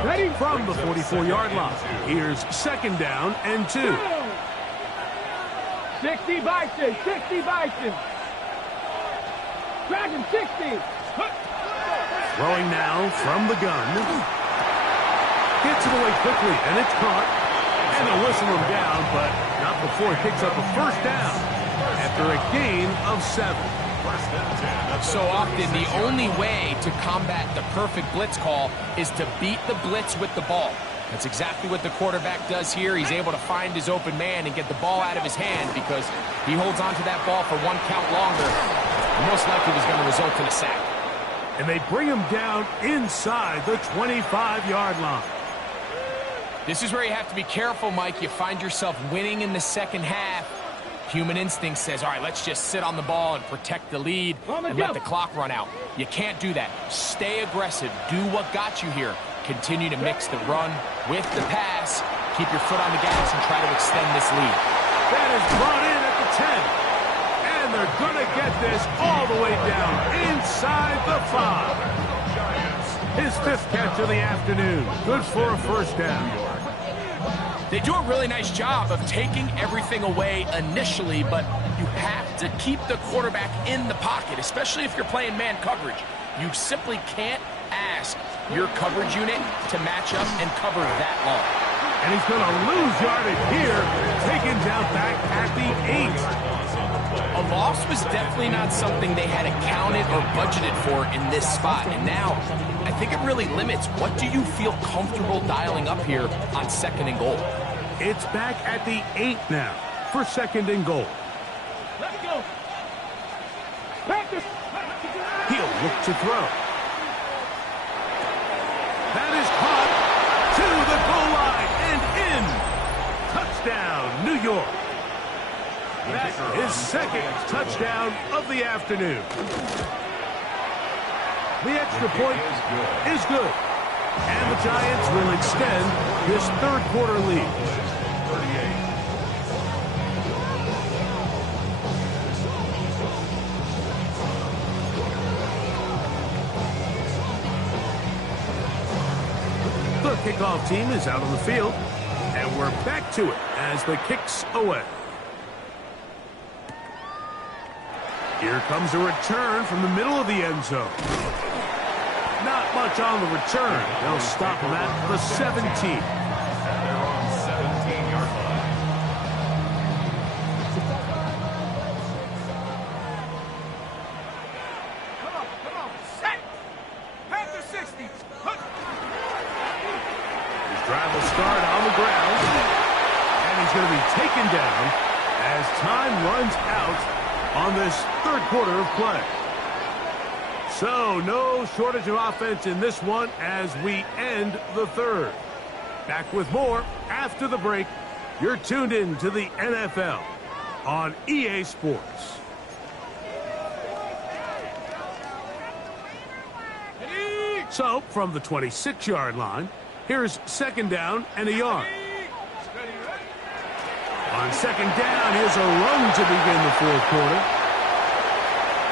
Ready? From the 44-yard line, here's 2nd down and 2. 60 Bison, 60 Bison. Dragon 60. Throwing now from the gun. Gets it away quickly, and it's caught. And they'll whistle him down, but not before he picks up a 1st down after a gain of 7. So often, the only way to combat the perfect blitz call is to beat the blitz with the ball. That's exactly what the quarterback does here. He's able to find his open man and get the ball out of his hand because he holds on to that ball for 1 count longer. And most likely was going to result in a sack. And they bring him down inside the 25-yard line. This is where you have to be careful, Mike. You find yourself winning in the 2nd half. Human instinct says, all right, let's just sit on the ball and protect the lead and let the clock run out. You can't do that. Stay aggressive. Do what got you here. Continue to mix the run with the pass. Keep your foot on the gas and try to extend this lead. That is brought in at the 10. And they're going to get this all the way down inside the 5. His 5th catch of the afternoon. Good for a 1st down. They do a really nice job of taking everything away initially, but you have to keep the quarterback in the pocket, especially if you're playing man coverage. You simply can't ask your coverage unit to match up and cover that long. And he's going to lose yardage here, taken down back at the 8. A loss was definitely not something they had accounted or budgeted for in this spot. And now, I think it really limits what do you feel comfortable dialing up here on 2nd and goal. It's back at the 8 now for 2nd and goal. Let's go. Practice. He'll look to throw. That is caught to the goal line and in. Touchdown, New York. That is 2nd touchdown of the afternoon. The extra point is good. And the Giants will extend this 3rd quarter lead. The kickoff team is out on the field, and we're back to it as the kick's away. Here comes a return from the middle of the end zone. not much on the return. They'll stop him at the 17. They're on 17-yard line. Come on, set! Panther 60! His drive will start on the ground, and he's going to be taken down as time runs out on this third quarter of play. So, no shortage of offense in this one as we end the third. Back with more after the break. You're tuned in to the NFL on EA Sports. So, from the 26-yard line, here's second down and a yard. On second down, here's a run to begin the fourth quarter.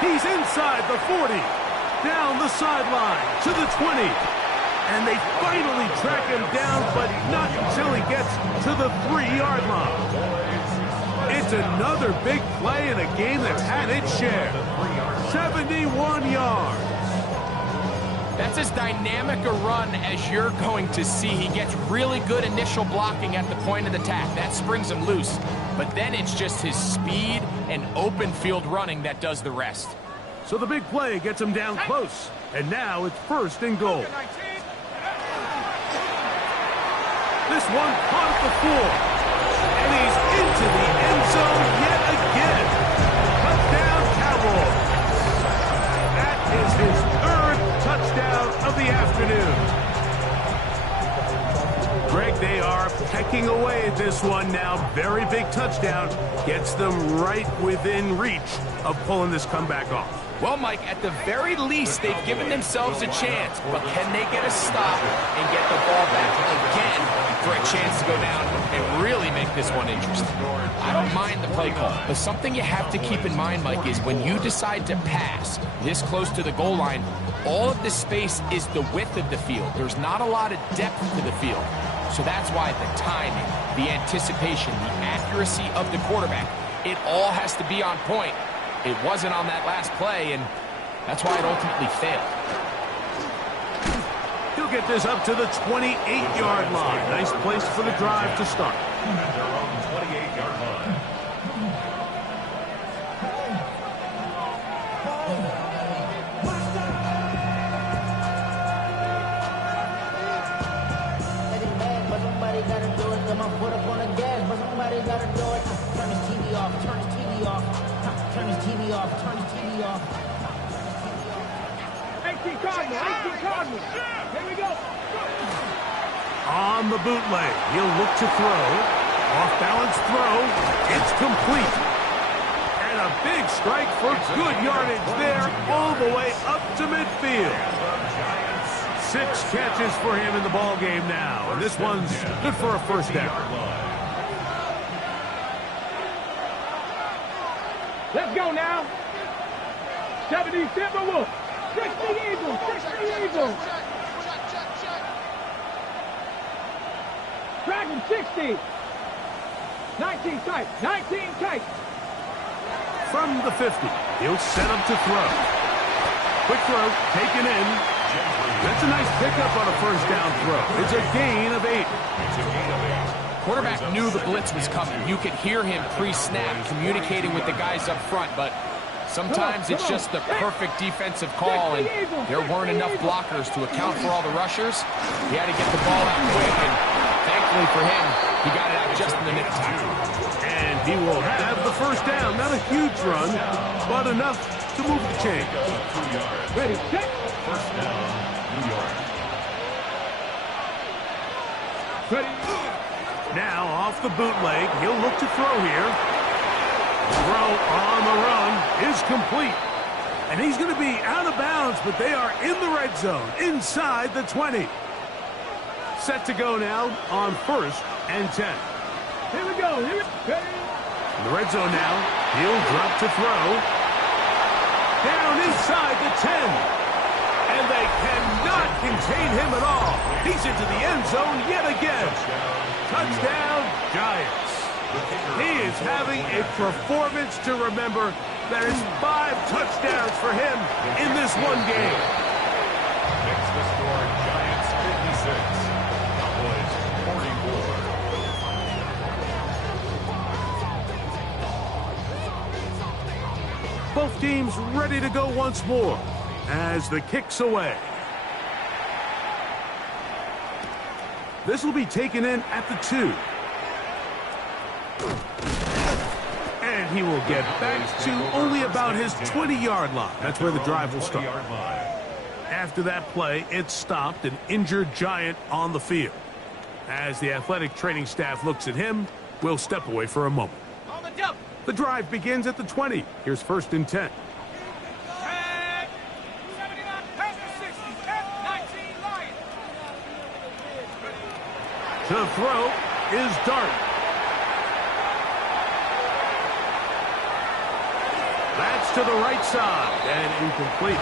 He's inside the 40, down the sideline to the 20. And they finally track him down, but not until he gets to the 3-yard line. It's another big play in a game that had its share. 71 yards. That's as dynamic a run as you're going to see. He gets really good initial blocking at the point of attack. That springs him loose. But then it's just his speed and open field running that does the rest. So the big play gets him down close. And now it's first and goal. This one caught at the 4. And he's into the end zone yet again. Touchdown, Cowboys. That is his third touchdown of the afternoon. Greg, they are pecking away at this one now. Very big touchdown. Gets them right within reach of pulling this comeback off. Well, Mike, at the very least, they've given themselves a chance. But can they get a stop and get the ball back again for a chance to go down and really make this one interesting? I don't mind the play call, but something you have to keep in mind, Mike, is when you decide to pass this close to the goal line, all of the space is the width of the field. There's not a lot of depth to the field. So that's why the timing, the anticipation, the accuracy of the quarterback, it all has to be on point. It wasn't on that last play, and that's why it ultimately failed. He'll get this up to the 28-yard line. Nice place for the drive to start. They're on the 28-yard line. Somebody gotta do it. Got my foot up on the gas, but somebody gotta do it. Turn his TV off. Turn his TV off. Turn his TV off. Turn his TV off. 18 Cardinals. 18 Cardinals. Here we go. On the bootleg, he'll look to throw. Off-balance throw. It's complete. And a big strike for good yardage there all the way up to midfield. 6 catches for him in the ball game now, and this one's good for a first down. Let's go now. 70 Timberwolves. 60 Eagles. 60 Eagles. Dragon 60. 19 tight. 19 tight. From the 50, he'll set up to throw. Quick throw, taken in. That's a nice pickup on a first down throw. It's a gain of 8. Quarterback knew the blitz was coming. You could hear him pre-snap communicating with the guys up front, but sometimes it's just the perfect defensive call, and there weren't enough blockers to account for all the rushers. He had to get the ball out quick, and thankfully for him, he got it out just in the nick of time. And he will have the first down. Not a huge run, but enough to move the chain. Ready, set. First down, New York. Ready. Now off the bootleg, he'll look to throw here. Throw on the run is complete. And he's going to be out of bounds, but they are in the red zone, inside the 20. Set to go now on first and 10. Here we go. Here we go. In the red zone now, he'll drop to throw. Down inside the 10. And they cannot contain him at all. He's into the end zone yet again. Touchdown, Giants. He is having a performance to remember. That is 5 touchdowns for him in this one game. Both teams ready to go once more as the kick's away. This will be taken in at the 2. And he will get back to only about his 20-yard line. That's where the drive will start. After that play, it stopped an injured Giant on the field. As the athletic training staff looks at him, we'll step away for a moment. The drive begins at the 20. Here's 1st and 10. To throw is Dart. That's to the right side and incomplete.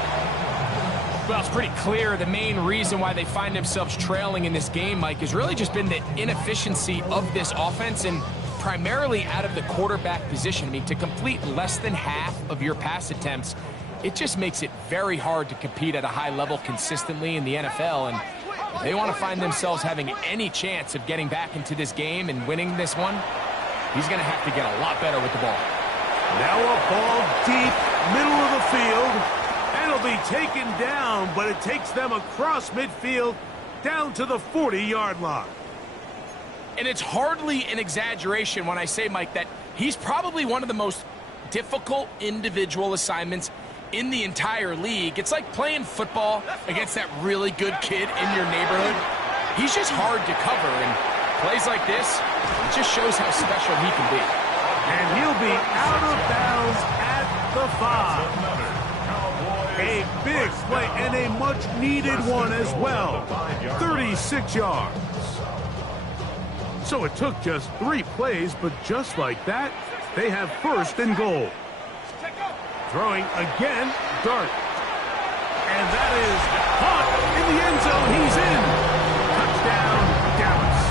Well, it's pretty clear the main reason why they find themselves trailing in this game, Mike, has really just been the inefficiency of this offense and primarily out of the quarterback position. I mean, to complete less than half of your pass attempts, it just makes it very hard to compete at a high level consistently in the NFL. And if they want to find themselves having any chance of getting back into this game and winning this one, he's going to have to get a lot better with the ball. Now a ball deep, middle of the field. And it'll be taken down, but it takes them across midfield down to the 40-yard line. And it's hardly an exaggeration when I say, Mike, that he's probably one of the most difficult individual assignments in the entire league. It's like playing football against that really good kid in your neighborhood. He's just hard to cover, and plays like this, it just shows how special he can be. And he'll be out of bounds at the 5. A big play and a much-needed one as well. 36 yards. So it took just 3 plays, but just like that, they have 1st and goal. Throwing again, Dart. And that is caught in the end zone. He's in. Touchdown, Dallas.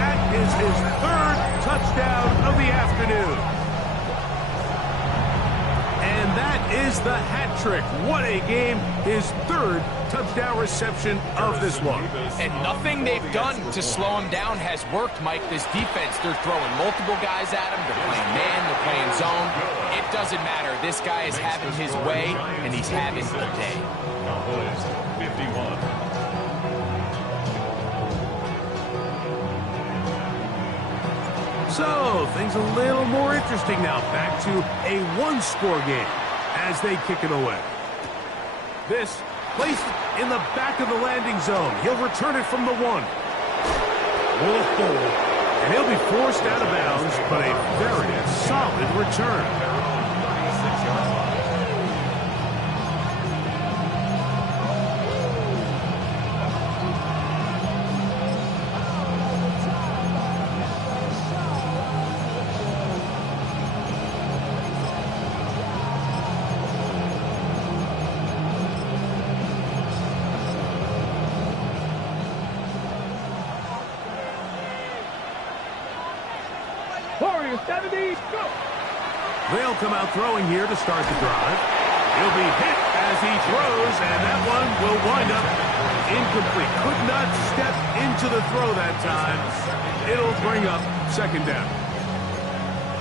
That is his 3rd touchdown of the afternoon. And that is the hat trick. What a game. His 3rd touchdown reception of this one. And nothing they've done to slow him down has worked, Mike. This defense, they're throwing multiple guys at him. They're playing man, they're playing zone. It doesn't matter. This guy is having his way, and he's having a day. Cowboys 51. So, things a little more interesting now. Back to a 1-score game as they kick it away. This placed in the back of the landing zone. He'll return it from the 1. Whoa. And he'll be forced out of bounds, but a very solid return. They'll come out throwing here to start the drive. He'll be hit as he throws, and that one will wind up incomplete. Could not step into the throw that time. It'll bring up 2nd down.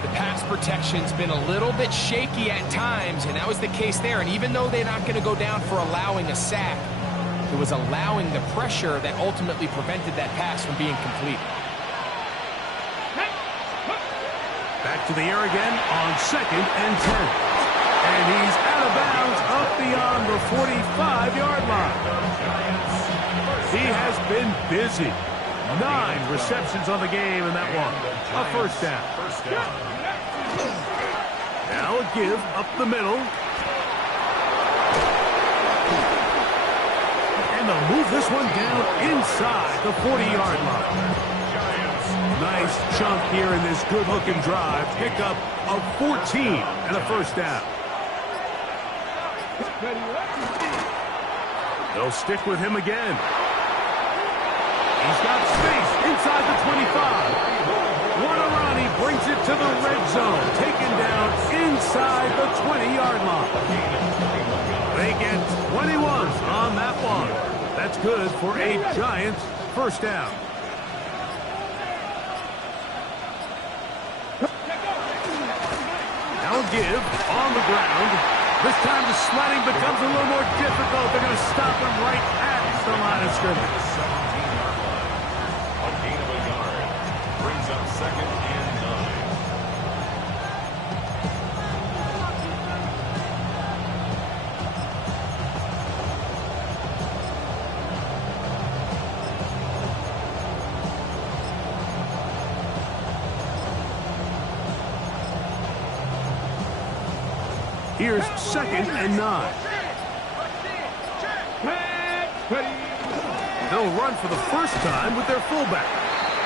The pass protection's been a little bit shaky at times, and that was the case there. And even though they're not going to go down for allowing a sack, it was allowing the pressure that ultimately prevented that pass from being complete. Back to the air again on 2nd and 10. And he's out of bounds up beyond the 45-yard line. He has been busy. 9 receptions on the game in that one. A 1st down. Now a give up the middle. And they'll move this one down inside the 40-yard line. Nice chunk here in this good-looking drive. Pick up of 14 and a 1st down. They'll stick with him again. He's got space inside the 25. Guarani brings it to the red zone. Taken down inside the 20-yard line. They get 21 on that one. That's good for a Giants 1st down. Now a they'll give on the ground. This time the sledding becomes a little more difficult. They're going to stop him right at the line of scrimmage. 17-yard line. A gain of a yard. Brings up 2nd and 9. Here's 2nd and 9. They'll run for the first time with their fullback.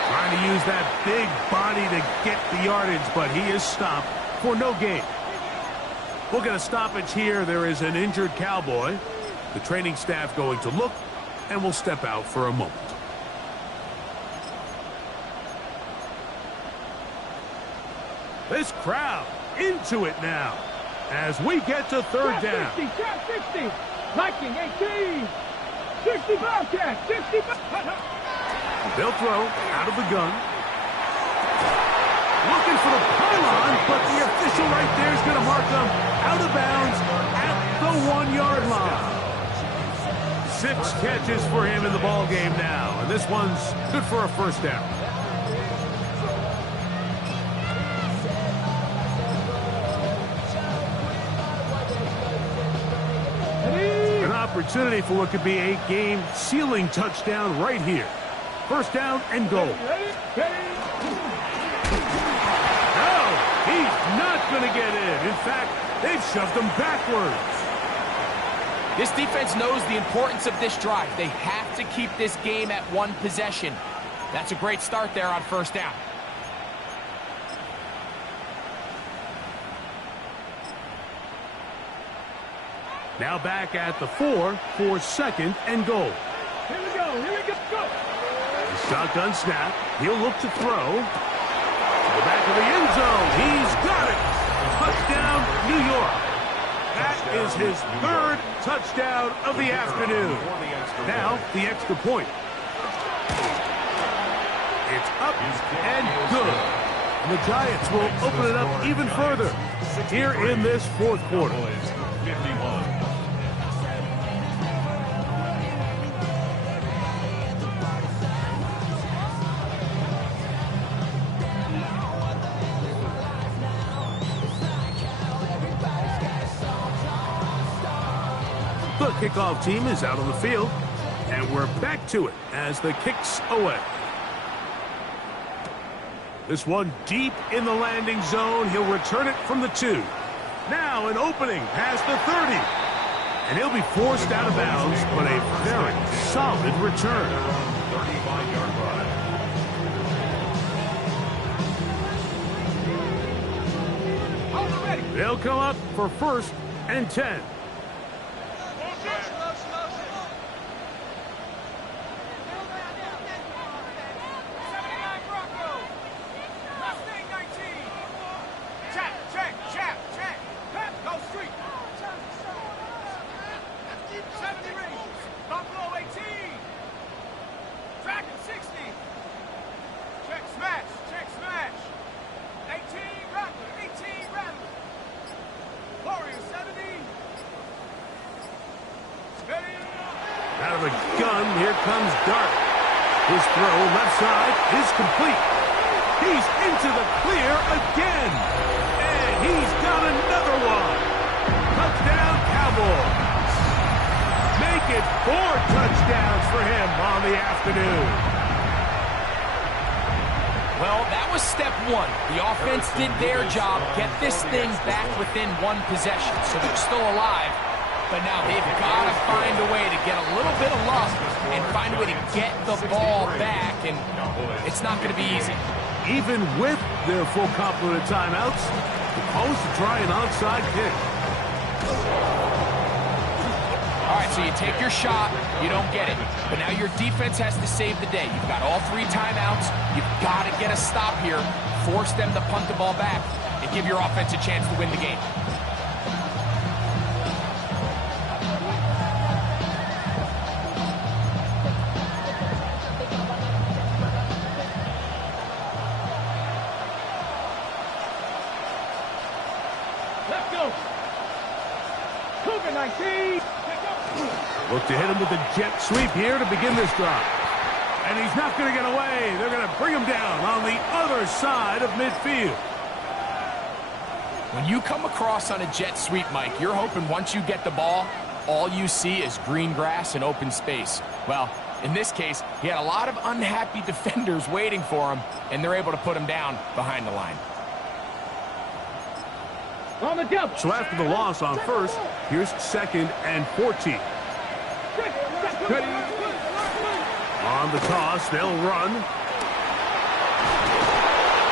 Trying to use that big body to get the yardage, but he is stopped for no gain. We'll get a stoppage here. There is an injured Cowboy. The training staff going to look, and we'll step out for a moment. This crowd into it now as we get to 3rd down. 60, 60, Viking 18, 60 Bobcat, 60 They'll throw out of the gun. Looking for the pylon, but the official right there is going to mark them out of bounds at the 1-yard line. 6 catches for him in the ball game now, and this one's good for a first down. An opportunity for what could be a game-sealing touchdown right here. First down and goal. No, he's not going to get in. In fact, they've shoved him backwards. This defense knows the importance of this drive. They have to keep this game at 1 possession. That's a great start there on first down. Now back at the 4 for 2nd and goal. Here we go, go! Shotgun snap. He'll look to throw. To the back of the end zone. He's got it. Touchdown, New York. That is his 3rd touchdown of the afternoon. Now, the extra point. It's up and good. And the Giants will open it up even further here in this 4th quarter. 51. The kickoff team is out on the field, and we're back to it as the kick's away. This one deep in the landing zone. He'll return it from the 2. Now an opening past the 30. And he'll be forced out of bounds, but a very solid return. 35-yard run. They'll come up for 1st and 10. Out of the gun, here comes Dart. His throw left side is complete. He's into the clear again. And he's got another one. Touchdown, Cowboys. Make it 4 touchdowns for him on the afternoon. Well, that was step 1. The offense did their job, get this thing back within 1 possession, so they're still alive. But now they've got to find a way to get a little bit of luck and find a way to get the ball back, and it's not going to be easy. Even with their full complement of timeouts, the Cowboys to try an onside kick. All right, so you take your shot, you don't get it. But now your defense has to save the day. You've got all 3 timeouts. You've got to get a stop here, force them to punt the ball back, and give your offense a chance to win the game. Let's go. Cougar 19. Look to hit him with a jet sweep here to begin this drive. And he's not going to get away. They're going to bring him down on the other side of midfield. When you come across on a jet sweep, Mike, you're hoping once you get the ball, all you see is green grass and open space. Well, in this case, he had a lot of unhappy defenders waiting for him, and they're able to put him down behind the line. On the double. So after the loss on first, here's 2nd and 14. On the toss, they'll run.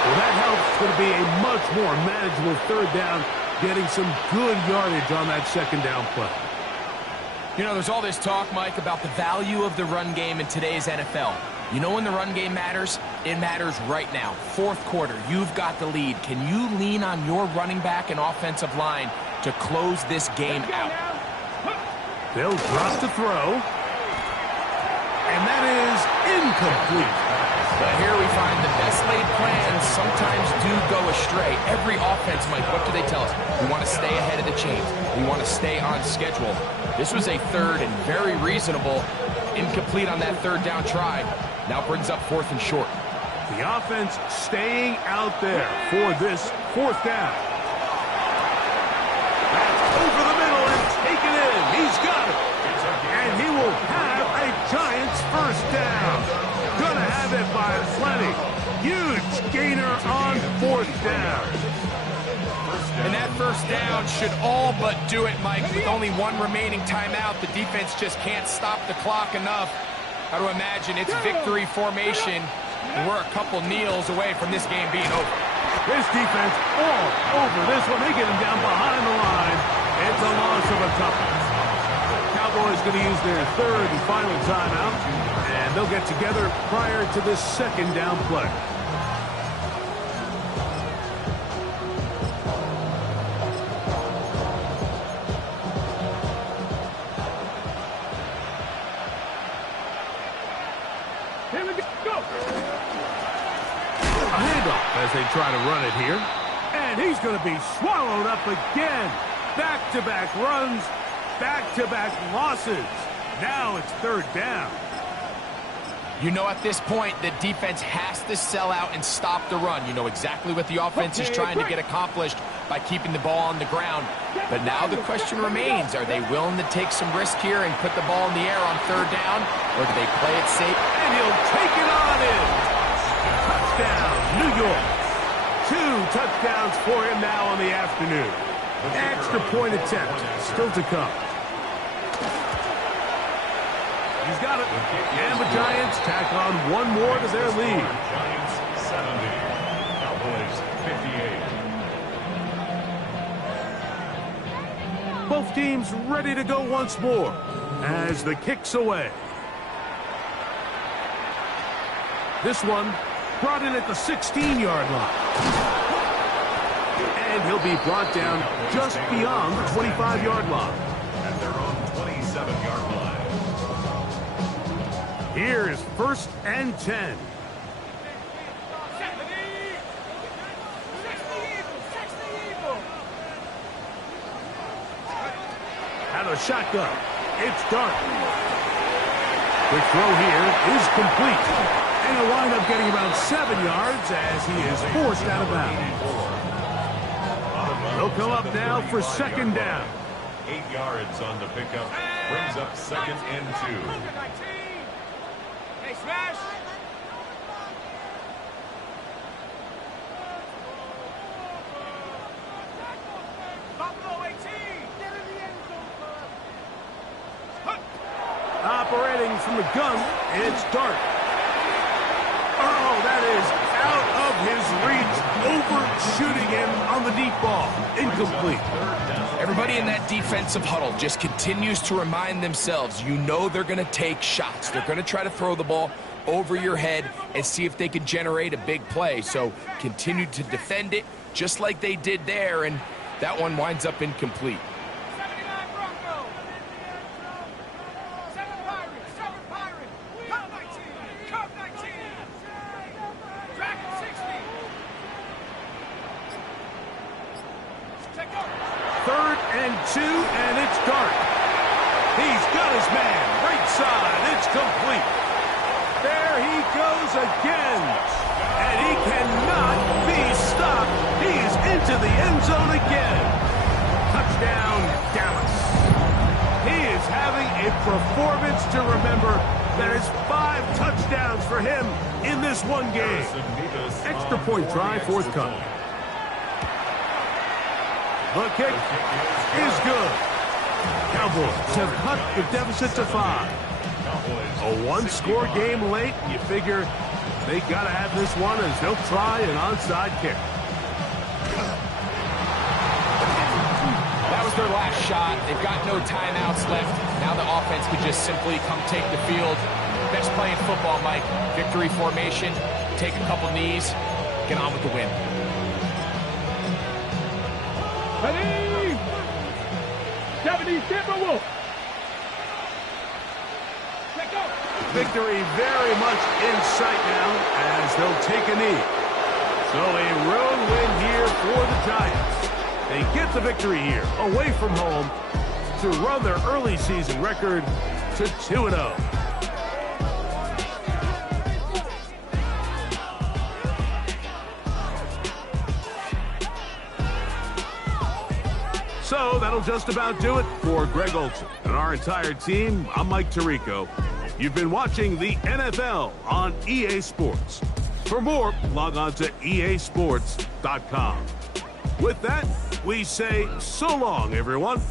Well, that helps. It's going to be a much more manageable 3rd down, getting some good yardage on that 2nd down play. You know, there's all this talk, Mike, about the value of the run game in today's NFL. You know when the run game matters? It matters right now. 4th quarter, you've got the lead. Can you lean on your running back and offensive line to close this game out? They'll drop to throw. And that is incomplete. But here we find the best laid plans sometimes do go astray. Every offense, Mike, what do they tell us? We want to stay ahead of the chains. We want to stay on schedule. This was a 3rd and very reasonable. Incomplete on that 3rd down try. Now brings up 4th and short. The offense staying out there for this 4th down. That's over the middle and taken in. He's got it. And he will have a Giants 1st down. Gonna have it by plenty. Huge gainer on 4th down. And that 1st down should all but do it, Mike. With only 1 remaining timeout, the defense just can't stop the clock enough. Got to imagine it's victory formation, and we're a couple kneels away from this game being over. This defense all over this one. They get him down behind the line. It's a loss of a couple. Cowboys going to use their 3rd and final timeout, and they'll get together prior to this 2nd down play. Here we go. A handoff as they try to run it here. And he's going to be swallowed up again. Back-to-back runs, back-to-back losses. Now it's 3rd down. You know at this point, the defense has to sell out and stop the run. You know exactly what the offense is trying to get accomplished by keeping the ball on the ground. But now the question remains, are they willing to take some risk here and put the ball in the air on 3rd down? Or do they play it safe? And he'll take it on in. Touchdown, New York. 2 touchdowns for him now on the afternoon. Extra point attempt still to come. He's got it. And the Giants tack on 1 more to their lead. Giants 70. Cowboys 58. Both teams ready to go once more as the kick's away. This one brought in at the 16-yard line. And he'll be brought down just beyond the 25-yard line. At their own 27-yard line. Here is 1st and 10. Out of the shotgun, it's Dart. Quick throw here is complete. And he'll wind up getting about 7 yards as he is forced out of bounds. They'll come up now for 2nd down. 8 yards on the pickup. Brings up 2nd and 2. Hey, smash. Buffalo 18. Get in the end zone. Operating from the gun, it's Dart. Oh, that is out of his reach, overshooting him on the deep ball. Incomplete. Everybody in that defensive huddle just continues to remind themselves, you know they're going to take shots. They're going to try to throw the ball over your head and see if they can generate a big play. So continue to defend it just like they did there, and that one winds up incomplete. 79 Broncos. 7 Pirates. 7 Pirates. Cub 19. Cub 19. Dragon 60. Check up. and 2, and it's dark. He's got his man. Right side. It's complete. There he goes again. And he cannot be stopped. He is into the end zone again. Touchdown, Dallas. He is having a performance to remember. That is 5 touchdowns for him in this one game. Extra point try forthcoming. The kick is good. Cowboys have cut the deficit to 5. A one-score game late, you figure they got to have this one as they'll try an onside kick. That was their last shot. They've got no timeouts left. Now the offense could just simply come take the field. Best play in football, Mike. Victory formation, take a couple knees, get on with the win. Ready? 70 Timberwolves. Let go. Victory very much in sight now as they'll take a knee. So a road win here for the Giants. They get the victory here away from home to run their early season record to 2-0. So that'll just about do it for Greg Olson and our entire team. I'm Mike Tirico. You've been watching the NFL on EA Sports. For more, log on to easports.com. With that, we say so long, everyone.